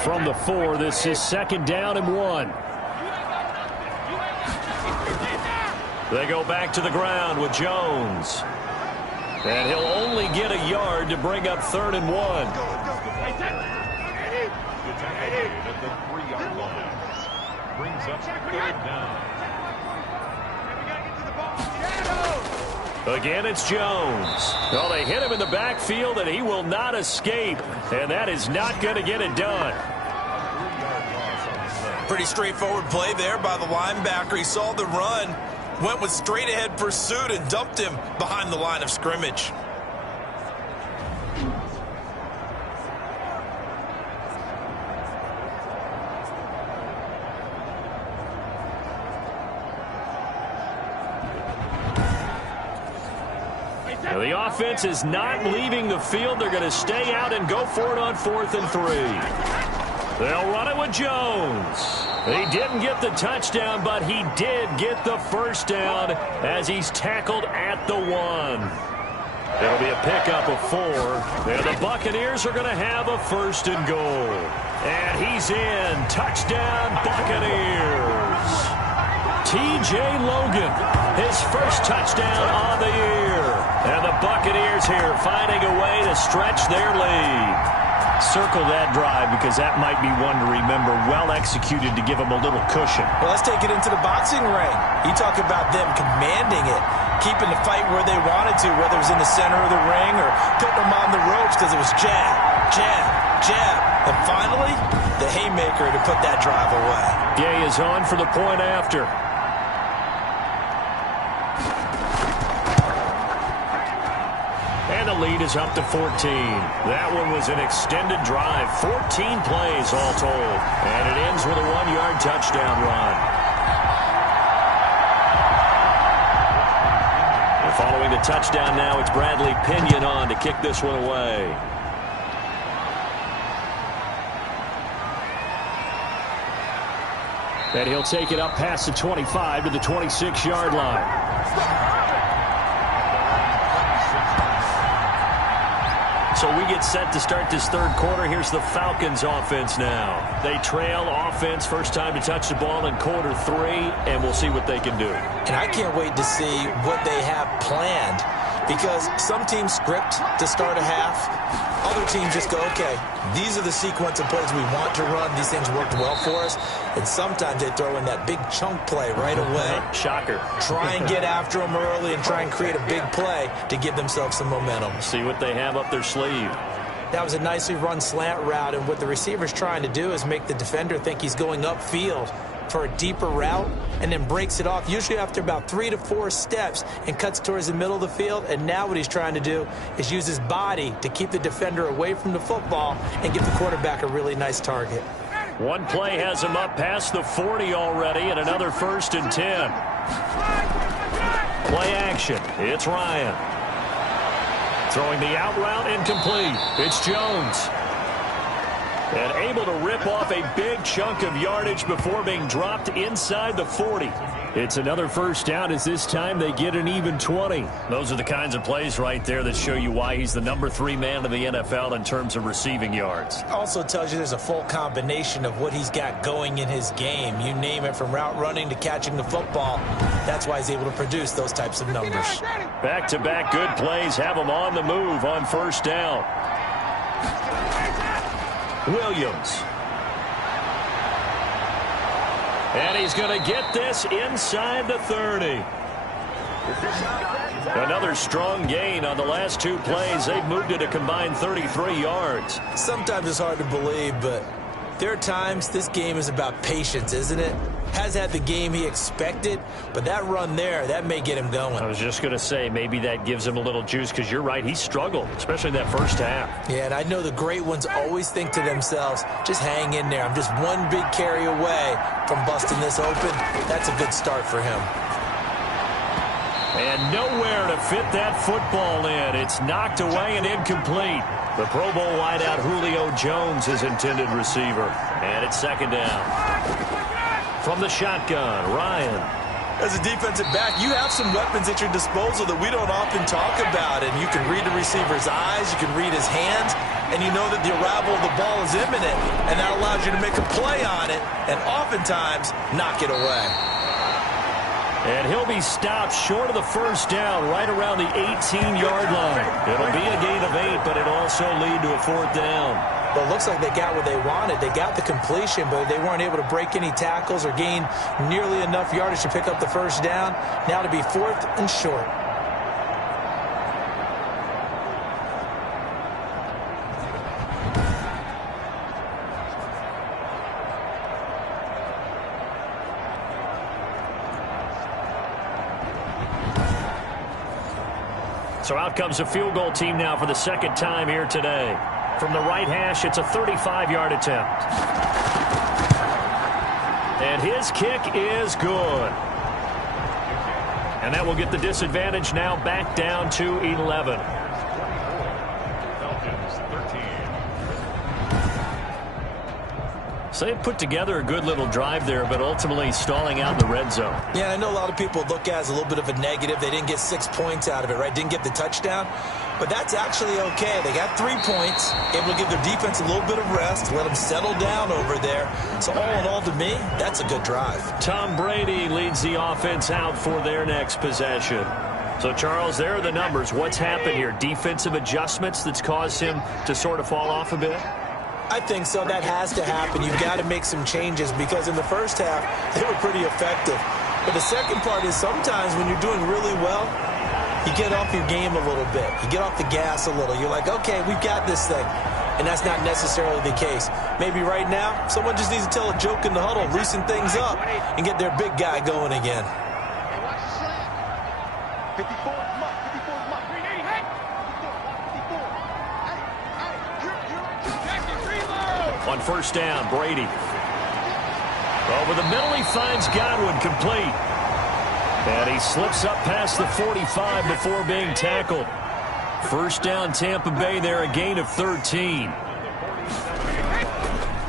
From the 4, this is 2nd down and 1. They go back to the ground with Jones. And he'll only get a yard to bring up 3rd and 1. Brings up 3rd down. Again, it's Jones. Well, they hit him in the backfield, and he will not escape. And that is not going to get it done. Pretty straightforward play there by the linebacker. He saw the run, went with straight-ahead pursuit, and dumped him behind the line of scrimmage. Now, the offense is not leaving the field. They're going to stay out and go for it on 4th and 3. They'll run it with Jones. He didn't get the touchdown, but he did get the 1st down as he's tackled at the 1. It'll be a pickup of 4. And the Buccaneers are going to have a 1st and goal. And he's in. Touchdown, Buccaneers. T.J. Logan, his 1st touchdown on the year. And the Buccaneers here finding a way to stretch their lead. Circle that drive because that might be one to remember. Well executed to give them a little cushion. Well, let's take it into the boxing ring. You talk about them commanding it, keeping the fight where they wanted to, whether it was in the center of the ring or putting them on the ropes because it was jab, jab, jab. And finally, the haymaker to put that drive away. Gay is on for the point after. And the lead is up to 14. That one was an extended drive. 14 plays all told. And it ends with a 1-yard touchdown run. And following the touchdown now, it's Bradley Pinion on to kick this one away. And he'll take it up past the 25 to the 26-yard line. So we get set to start this third quarter. Here's the Falcons offense now. They trail offense, first time to touch the ball in quarter 3, and we'll see what they can do. And I can't wait to see what they have planned, because some teams script to start a half. Other teams just go, okay, these are the sequence of plays we want to run. These things worked well for us. And sometimes they throw in that big chunk play right away. Shocker. Try and get after them early and try and create a big play to give themselves some momentum. See what they have up their sleeve. That was a nicely run slant route, and what the receiver's trying to do is make the defender think he's going upfield for a deeper route, and then breaks it off, usually after about 3 to 4 steps, and cuts towards the middle of the field. And now what he's trying to do is use his body to keep the defender away from the football and give the quarterback a really nice target. One play has him up past the 40 already, and another 1st and 10. Play action. It's Ryan. Throwing the out route, incomplete. It's Jones. And able to rip off a big chunk of yardage before being dropped inside the 40. It's another first down, as this time they get an even 20. Those are the kinds of plays right there that show you why he's the number 3 man in the NFL in terms of receiving yards. Also tells you there's a full combination of what he's got going in his game. You name it, from route running to catching the football. That's why he's able to produce those types of numbers. Back-to-back good plays have him on the move on first down. Williams. And he's going to get this inside the 30. Another strong gain on the last 2 plays. They've moved it a combined 33 yards. Sometimes it's hard to believe, but there are times this game is about patience, isn't it? Has had the game he expected, but that run there, that may get him going. I was just going to say, maybe that gives him a little juice, because you're right, he struggled, especially that first half. Yeah, and I know the great ones always think to themselves, just hang in there. I'm just one big carry away from busting this open. That's a good start for him. And nowhere to fit that football in. It's knocked away and incomplete. The Pro Bowl wideout Julio Jones is intended receiver. And it's second down. From the shotgun, Ryan. As a defensive back, you have some weapons at your disposal that we don't often talk about. And you can read the receiver's eyes, you can read his hands, and you know that the arrival of the ball is imminent. And that allows you to make a play on it and oftentimes knock it away. And he'll be stopped short of the first down, right around the 18-yard line. It'll be a gain of 8, but it'll also lead to a 4th down. Well, it looks like they got what they wanted. They got the completion, but they weren't able to break any tackles or gain nearly enough yardage to pick up the first down. Now to be 4th and short. So out comes a field goal team now for the second time here today. From the right hash, it's a 35-yard attempt. And his kick is good. And that will get the disadvantage now back down to 11. Falcons 13. So they put together a good little drive there, but ultimately stalling out in the red zone. Yeah, I know a lot of people look at it as a little bit of a negative. They didn't get 6 points out of it, right? Didn't get the touchdown. But that's actually okay. They got 3 points, able to give their defense a little bit of rest, let them settle down over there. So all in all, to me, that's a good drive. Tom Brady leads the offense out for their next possession. So, Charles, there are the numbers. What's happened here? Defensive adjustments that's caused him to sort of fall off a bit? I think so. That has to happen. You've got to make some changes, because in the first half, they were pretty effective. But the second part is sometimes when you're doing really well, you get off your game a little bit. You get off the gas a little. You're like, okay, we've got this thing. And that's not necessarily the case. Maybe right now, someone just needs to tell a joke in the huddle, loosen things up, and get their big guy going again. On first down, Brady. Over the middle, he finds Godwin, complete. And he slips up past the 45 before being tackled. First down, Tampa Bay there, a gain of 13.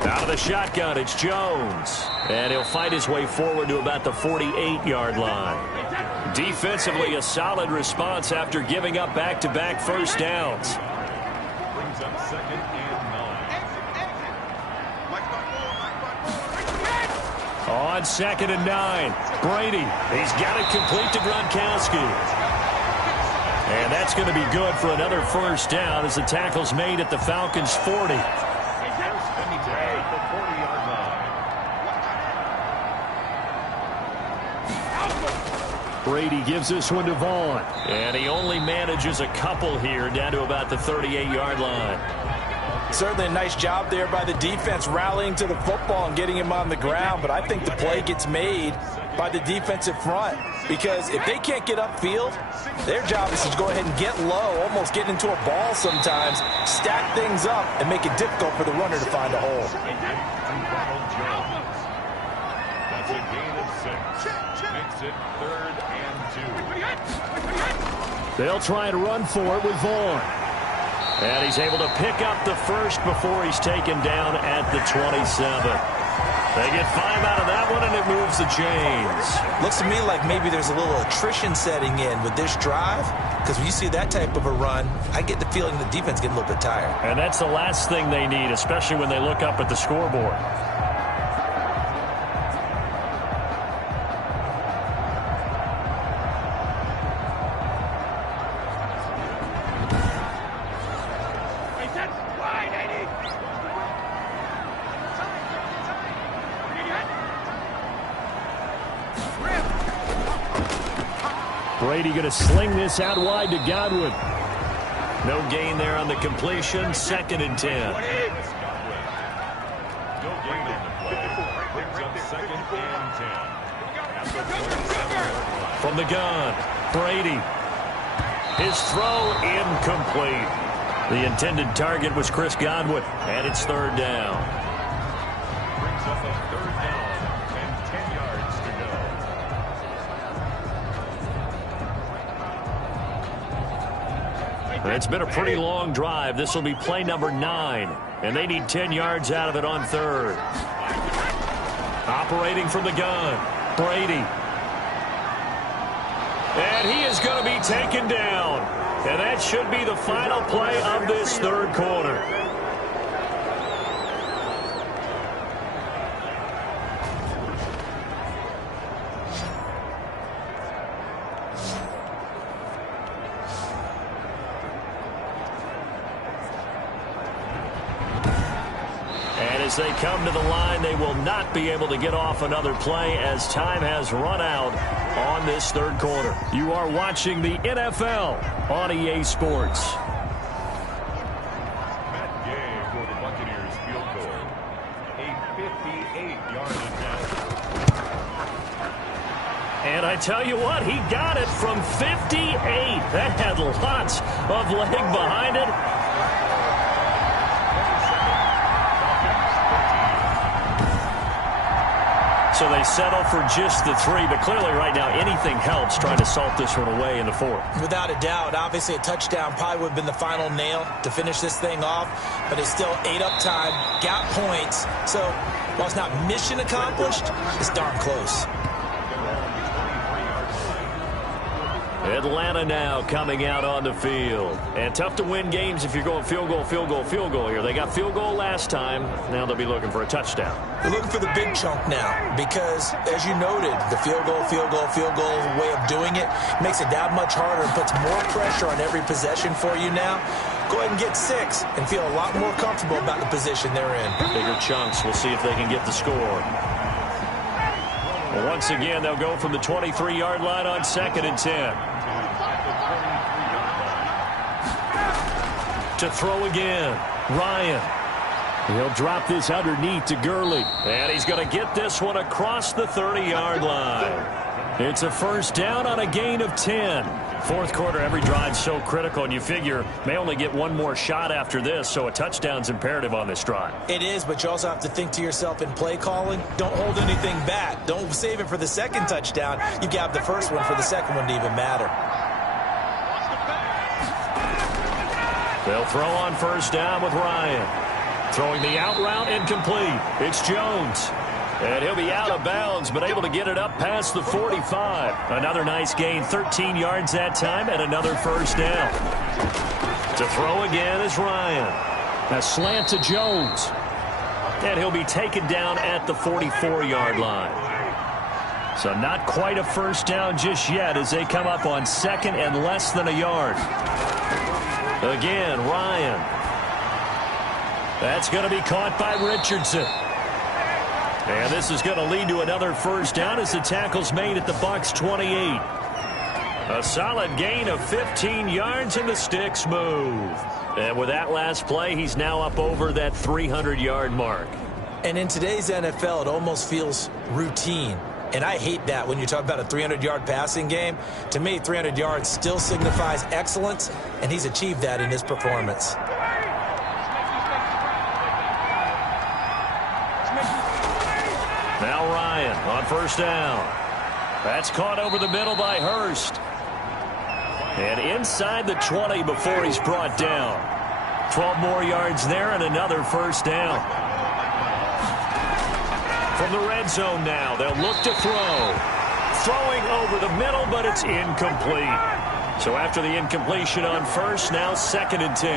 Out of the shotgun, it's Jones. And he'll fight his way forward to about the 48-yard line. Defensively, a solid response after giving up back-to-back first downs. Brings up 2nd and 9. On 2nd and 9, Brady. He's got it complete to Gronkowski. And that's going to be good for another first down as the tackle's made at the Falcons' 40. Brady gives this one to Vaughn. And he only manages a couple here down to about the 38-yard line. Certainly a nice job there by the defense rallying to the football and getting him on the ground. But I think the play gets made by the defensive front. Because if they can't get upfield, their job is to go ahead and get low, almost get into a ball sometimes, stack things up, and make it difficult for the runner to find a hole. That's a gain of 6. Makes it 3rd and 2. They'll try and run for it with Vaughn. And he's able to pick up the first before he's taken down at the 27. They get 5 out of that one, and it moves the chains. Looks to me like maybe there's a little attrition setting in with this drive, because when you see that type of a run, I get the feeling the defense getting a little bit tired. And that's the last thing they need, especially when they look up at the scoreboard. Brady going to sling this out wide to Godwin. No gain there on the completion. 2nd and 10. No gain on the play. Brings up 2nd and 10. From the gun, Brady. His throw incomplete. The intended target was Chris Godwin, and it's 3rd down. Brings up a 3rd down and 10 yards to go. It's been a pretty long drive. This will be play number 9, and they need 10 yards out of it on 3rd. Operating from the gun, Brady. And he is going to be taken down. And that should be the final play of this 3rd quarter. As they come to the line, they will not be able to get off another play as time has run out on this 3rd quarter. You are watching the NFL on EA Sports. Matt Gay for the Buccaneers field goal. A 58-yard attempt. And I tell you what, he got it from 58. That had lots of leg behind it. So they settle for just the 3, but clearly right now anything helps trying to salt this one away in the 4th. Without a doubt, obviously a touchdown probably would have been the final nail to finish this thing off, but it's still ate up time, got points. So while it's not mission accomplished, it's darn close. Atlanta now coming out on the field. And tough to win games if you're going field goal, field goal, field goal here. They got field goal last time. Now they'll be looking for a touchdown. They're looking for the big chunk now because, as you noted, the field goal way of doing it makes it that much harder and puts more pressure on every possession for you now. Go ahead and get 6 and feel a lot more comfortable about the position they're in. Bigger chunks. We'll see if they can get the score. Well, once again, they'll go from the 23-yard line on 2nd and 10. To throw again, Ryan. He'll drop this underneath to Gurley. And he's going to get this one across the 30-yard line. It's a first down on a gain of 10. Fourth quarter, every drive so critical, and you figure may only get one more shot after this, so a touchdown's imperative on this drive. It is, but you also have to think to yourself in play calling, don't hold anything back. Don't save it for the second touchdown. You got the first one for the second one to even matter. They'll throw on first down with Ryan. Throwing the out route incomplete. It's Jones. And he'll be out of bounds, but able to get it up past the 45. Another nice gain, 13 yards that time, and another first down. To throw again is Ryan. A slant to Jones. And he'll be taken down at the 44-yard line. So not quite a first down just yet as they come up on second and less than a yard. Again, Ryan. That's going to be caught by Richardson. And this is going to lead to another first down as the tackle's made at the Bucs 28. A solid gain of 15 yards and the sticks move. And with that last play, he's now up over that 300-yard mark. And in today's NFL, it almost feels routine. And I hate that when you talk about a 300-yard passing game. To me, 300 yards still signifies excellence, and he's achieved that in his performance. Now Ryan on first down. That's caught over the middle by Hurst. And inside the 20 before he's brought down. 12 more yards there and another first down. From the red zone now, they'll look to throw. Throwing over the middle, but it's incomplete. So after the incompletion on first, now second and 10.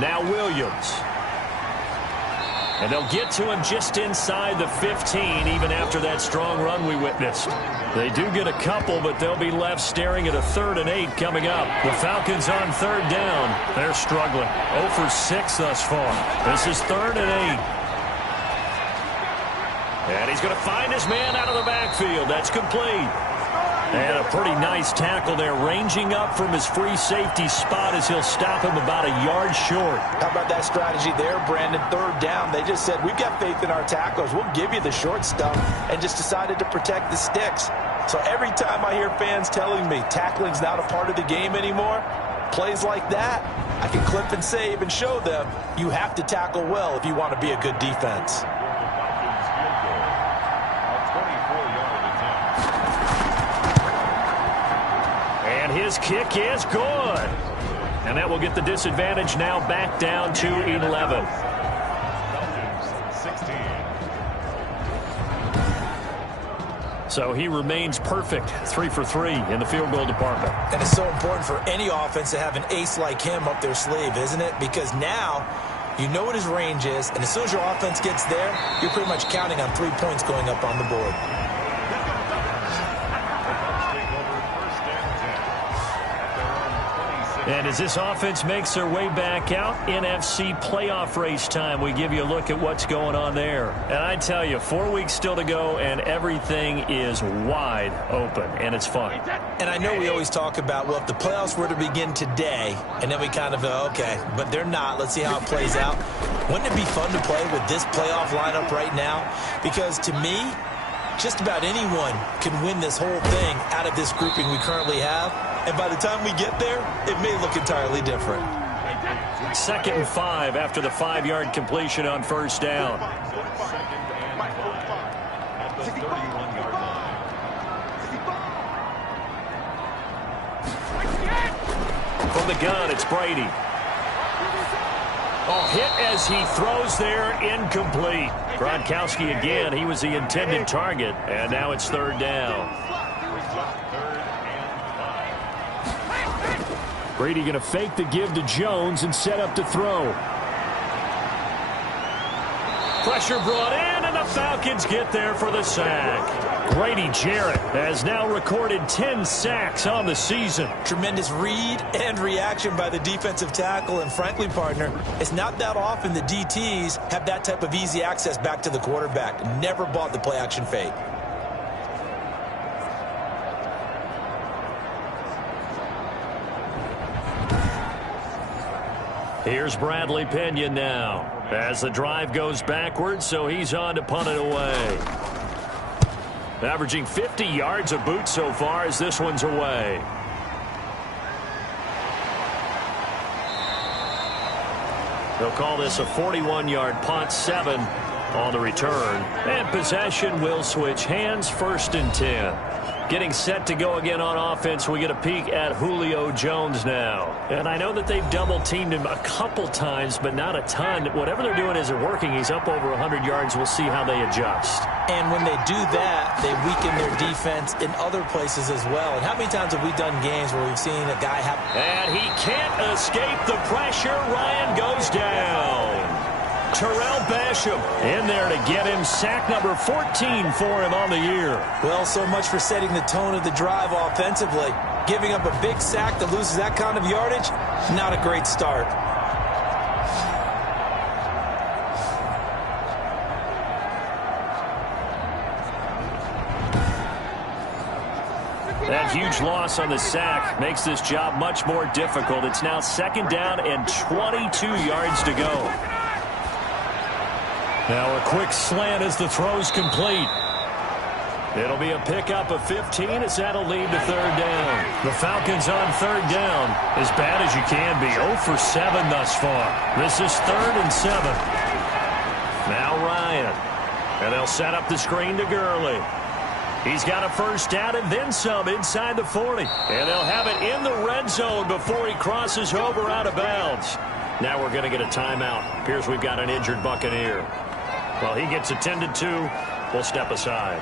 Now Williams. And they'll get to him just inside the 15, even after that strong run we witnessed. They do get a couple, but they'll be left staring at a 3rd and 8 coming up. The Falcons on third down. They're struggling. 0 for 6 thus far. This is 3rd and 8. And he's going to find his man out of the backfield. That's complete. And a pretty nice tackle there, ranging up from his free safety spot as he'll stop him about a yard short. How about that strategy there, Brandon? 3rd down. They just said, we've got faith in our tacklers. We'll give you the short stuff, and just decided to protect the sticks. So every time I hear fans telling me tackling's not a part of the game anymore, plays like that, I can clip and save and show them you have to tackle well if you want to be a good defense. His kick is good. And that will get the disadvantage now back down to 11. So he remains perfect, 3 for 3 in the field goal department. And it's so important for any offense to have an ace like him up their sleeve, isn't it? Because now you know what his range is, and as soon as your offense gets there, you're pretty much counting on 3 points going up on the board. And as this offense makes their way back out, NFC playoff race time, we give you a look at what's going on there. And I tell you, 4 weeks still to go, and everything is wide open, and it's fun. And I know we always talk about, well, if the playoffs were to begin today, and then we kind of go, okay, but they're not. Let's see how it plays out. Wouldn't it be fun to play with this playoff lineup right now? Because to me, just about anyone can win this whole thing out of this grouping we currently have. And by the time we get there, it may look entirely different. 2nd and 5 after the 5-yard completion on first down. From the gun, it's Brady. Oh, hit as he throws there, incomplete. Gronkowski again, he was the intended target, and now it's 3rd down. Brady going to fake the give to Jones and set up to throw. Pressure brought in, and the Falcons get there for the sack. Grady Jarrett has now recorded 10 sacks on the season. Tremendous read and reaction by the defensive tackle, and frankly, partner, it's not that often the DTs have that type of easy access back to the quarterback. Never bought the play-action fake. Here's Bradley Pinion now as the drive goes backwards, so he's on to punt it away. Averaging 50 yards a boot so far as this one's away. They'll call this a 41-yard punt, 7 on the return. And possession will switch hands, 1st and 10. Getting set to go again on offense, we get a peek at Julio Jones now. And I know that they've double-teamed him a couple times, but not a ton. Whatever they're doing isn't working. He's up over 100 yards. We'll see how they adjust. And when they do that, they weaken their defense in other places as well. And how many times have we done games where we've seen a guy have... And he can't escape the pressure. Ryan goes down. Terrell Basham in there to get him sack number 14 for him on the year. Well, so much for setting the tone of the drive offensively. Giving up a big sack that loses that kind of yardage, not a great start. That huge loss on the sack makes this job much more difficult. It's now 2nd down and 22 yards to go. Now a quick slant as the throw's complete. It'll be a pickup of 15 as that'll lead to 3rd down. The Falcons on 3rd down. As bad as you can be. 0 for 7 thus far. This is 3rd and 7. Now Ryan. And they'll set up the screen to Gurley. He's got a 1st down and then some inside the 40. And they'll have it in the red zone before he crosses over out of bounds. Now we're going to get a timeout. Appears we've got an injured Buccaneer. Well, he gets attended to. We'll step aside.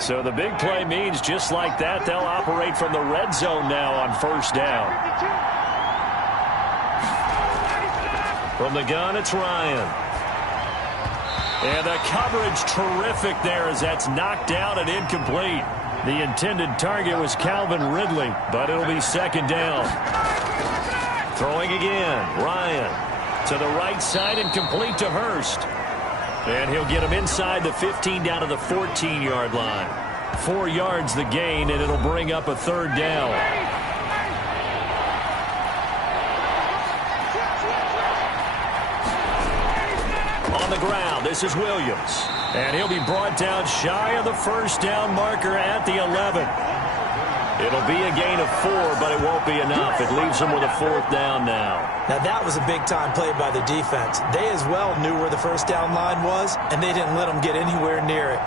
So the big play means just like that, they'll operate from the red zone now on 1st down. From the gun, it's Ryan. And the coverage terrific there as that's knocked down and incomplete. The intended target was Calvin Ridley, but it'll be 2nd down. Throwing again, Ryan to the right side and complete to Hurst. And he'll get him inside the 15 down to the 14-yard line. 4 yards the gain, and it'll bring up a 3rd down. On the ground, this is Williams. And he'll be brought down shy of the 1st down marker at the 11. It'll be a gain of 4, but it won't be enough. It leaves them with a 4th down now. Now that was a big-time play by the defense. They as well knew where the 1st down line was, and they didn't let them get anywhere near it.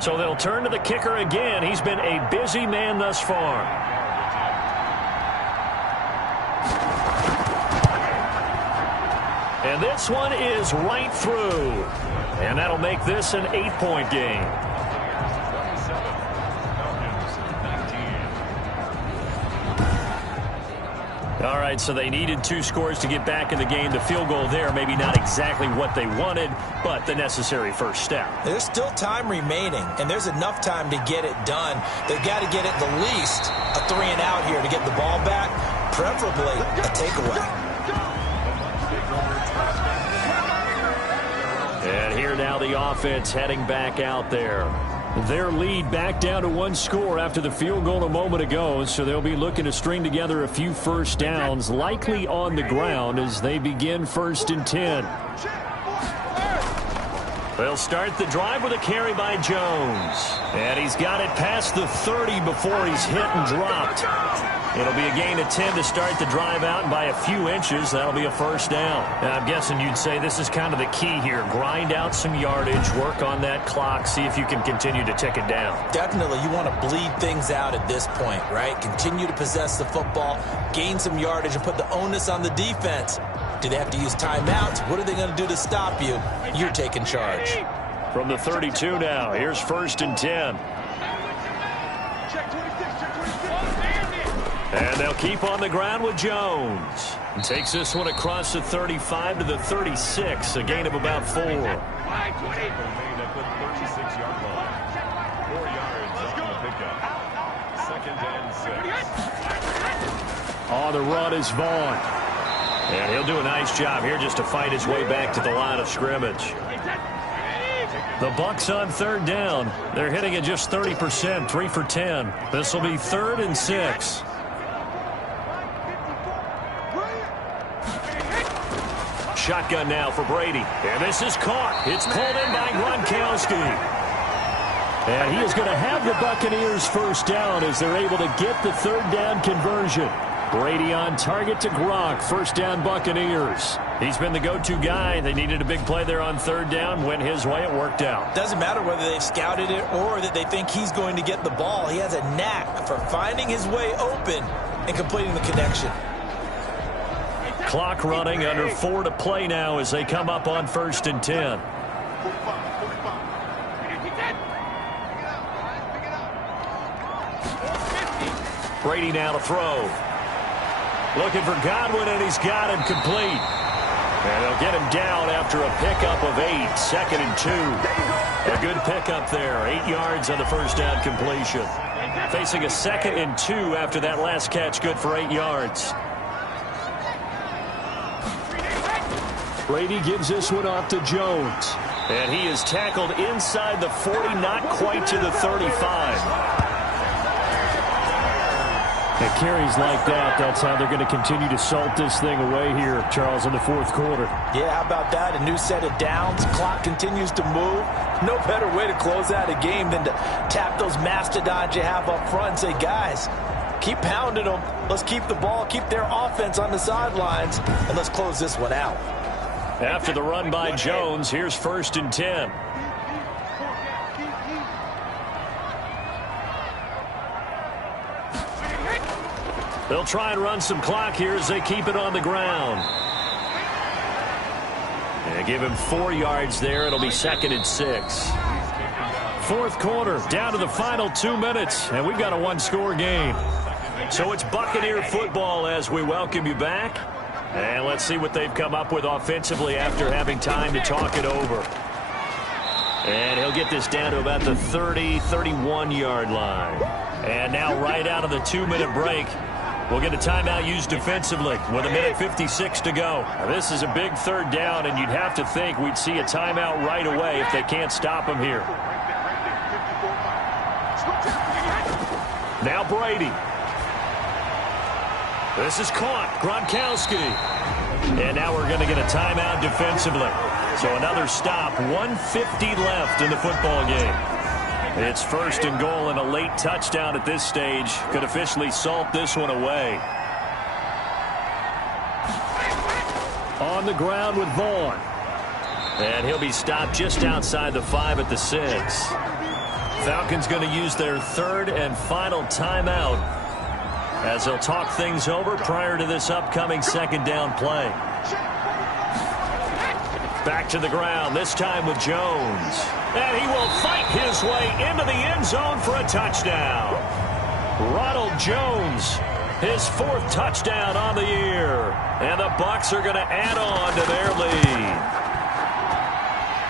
So they'll turn to the kicker again. He's been a busy man thus far. And this one is right through. And that'll make this an 8-point game. All right, so they needed 2 scores to get back in the game. The field goal there, maybe not exactly what they wanted, but the necessary first step. There's still time remaining, and there's enough time to get it done. They've got to get it the least a 3-and-out here to get the ball back, preferably a takeaway. And here now the offense heading back out there. Their lead back down to 1 score after the field goal a moment ago, so they'll be looking to string together a few 1st downs, likely on the ground as they begin 1st and 10. They'll start the drive with a carry by Jones. And he's got it past the 30 before he's hit and dropped. It'll be a gain of 10 to start the drive out, and by a few inches, that'll be a 1st down. Now, I'm guessing you'd say this is kind of the key here. Grind out some yardage, work on that clock, see if you can continue to tick it down. Definitely, you want to bleed things out at this point, right? Continue to possess the football, gain some yardage, and put the onus on the defense. Do they have to use timeouts? What are they going to do to stop you? You're taking charge. From the 32 now, here's 1st and 10. And they'll keep on the ground with Jones. And takes this one across the 35 to the 36, a gain of about 4. Made at the 36-yard line. 4 yards on the pickup. 2nd and 6. On the run is Vaughn. And he'll do a nice job here just to fight his way back to the line of scrimmage. The Bucs on third down. They're hitting at just 30%, 3 for 10. This will be 3rd and 6. Shotgun now for Brady. And this is caught. It's pulled in by Gronkowski. And he is going to have the Buccaneers first down as they're able to get the third down conversion. Brady on target to Gronk. First down Buccaneers. He's been the go-to guy. They needed a big play there on third down. Went his way. It worked out. Doesn't matter whether they've scouted it or that they think he's going to get the ball. He has a knack for finding his way open and completing the connection. Clock running, under 4 to play now as they come up on 1st and 10. Brady now to throw. Looking for Godwin, and he's got him complete. And they'll get him down after a pickup of 8. 2nd and 2. A good pickup there. 8 yards on the first down completion. Facing a 2nd and 2 after that last catch. Good for 8 yards. Brady gives this one off to Jones. And he is tackled inside the 40, not quite to the 35. And carries like that, that's how they're going to continue to salt this thing away here, Charles, in the 4th quarter. Yeah, how about that? A new set of downs. Clock continues to move. No better way to close out a game than to tap those mastodons you have up front and say, guys, keep pounding them. Let's keep the ball, keep their offense on the sidelines, and let's close this one out. After the run by Jones, here's 1st and 10. They'll try and run some clock here as they keep it on the ground. And give him 4 yards there. It'll be 2nd and 6. 4th quarter, down to the final 2 minutes, and we've got a 1-score game. So it's Buccaneer football as we welcome you back. And let's see what they've come up with offensively after having time to talk it over. And he'll get this down to about the 30, 31-yard line. And now right out of the 2-minute break, we'll get a timeout used defensively with 1:56 to go. Now, this is a big third down, and you'd have to think we'd see a timeout right away if they can't stop him here. Now Brady. This is caught. Gronkowski. And now we're going to get a timeout defensively. So another stop. 1:50 left in the football game. It's 1st and goal and a late touchdown at this stage. Could officially salt this one away. On the ground with Vaughn. And he'll be stopped just outside the 5 at the 6. Falcons going to use their 3rd and final timeout as they'll talk things over prior to this upcoming 2nd down play. Back to the ground, this time with Jones. And he will fight his way into the end zone for a touchdown. Ronald Jones, his 4th touchdown on the year. And the Bucs are going to add on to their lead.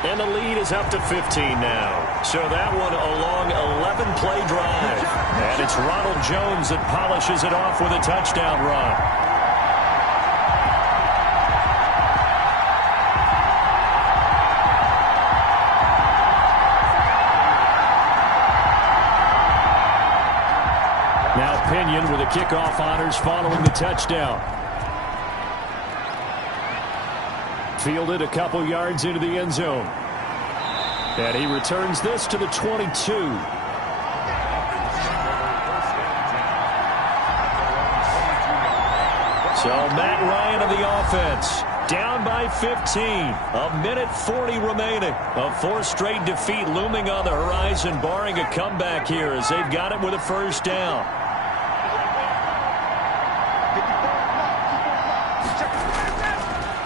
And the lead is up to 15 now. So that one a long 11-play drive. And it's Ronald Jones that polishes it off with a touchdown run. Pinion with the kickoff honors following the touchdown. Fielded a couple yards into the end zone. And he returns this to the 22. So Matt Ryan of the offense. Down by 15. 1:40 remaining. A 4th straight defeat looming on the horizon, barring a comeback here as they've got it with a first down.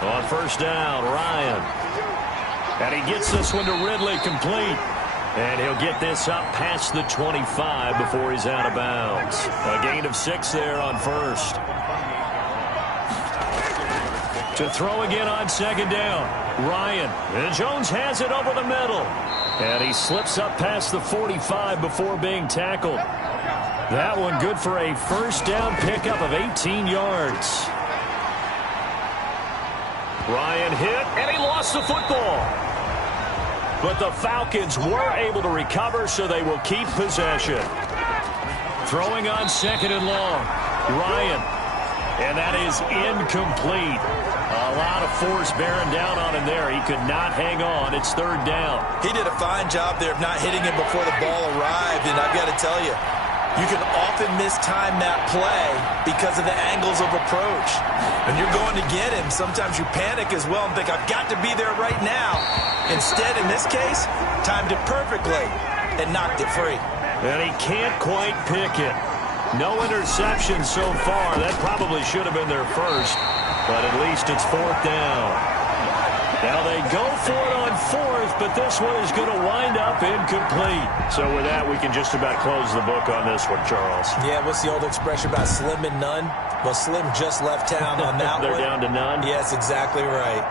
On first down, Ryan. And he gets this one to Ridley complete. And he'll get this up past the 25 before he's out of bounds. A gain of 6 there on first. To throw again on 2nd down, Ryan. And Jones has it over the middle. And he slips up past the 45 before being tackled. That one good for a first down pickup of 18 yards. Ryan hit, and he lost the football. But the Falcons were able to recover, so they will keep possession. Throwing on 2nd and long. Ryan. And that is incomplete. A lot of force bearing down on him there. He could not hang on. It's 3rd down. He did a fine job there of not hitting him before the ball arrived. And I've got to tell you, you can often mistime that play because of the angles of approach. When you're going to get him, sometimes you panic as well and think, I've got to be there right now. Instead, in this case, timed it perfectly and knocked it free. And he can't quite pick it. No interception so far. That probably should have been their first, but at least it's 4th down. Now they go for it on 4th, but this one is going to wind up incomplete. So with that, we can just about close the book on this one, Charles. Yeah, what's the old expression about slim and none? Well, Slim just left town on that They're one. down to none? Yes, exactly right.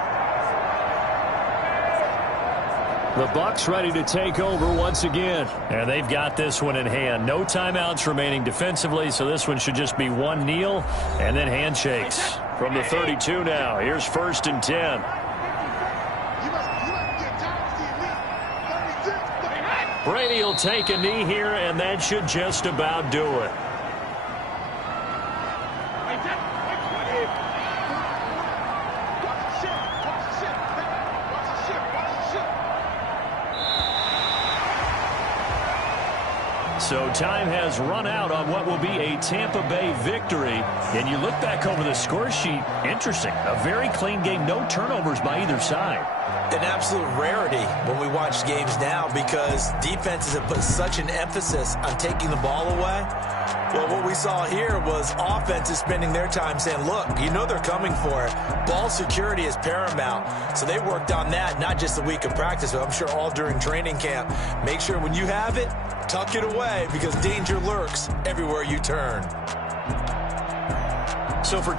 The Bucs ready to take over once again. And they've got this one in hand. No timeouts remaining defensively, so this one should just be one kneel and then handshakes. From the 32 now, here's 1st and 10. Brady will take a knee here, and that should just about do it. So time has run out on what will be a Tampa Bay victory. And you look back over the score sheet, interesting. A very clean game, no turnovers by either side. An absolute rarity when we watch games now because defenses have put such an emphasis on taking the ball away. Well, what we saw here was offenses spending their time saying, look, you know they're coming for it. Ball security is paramount. So they worked on that, not just a week of practice, but I'm sure all during training camp. Make sure when you have it, tuck it away because danger lurks everywhere you turn. So for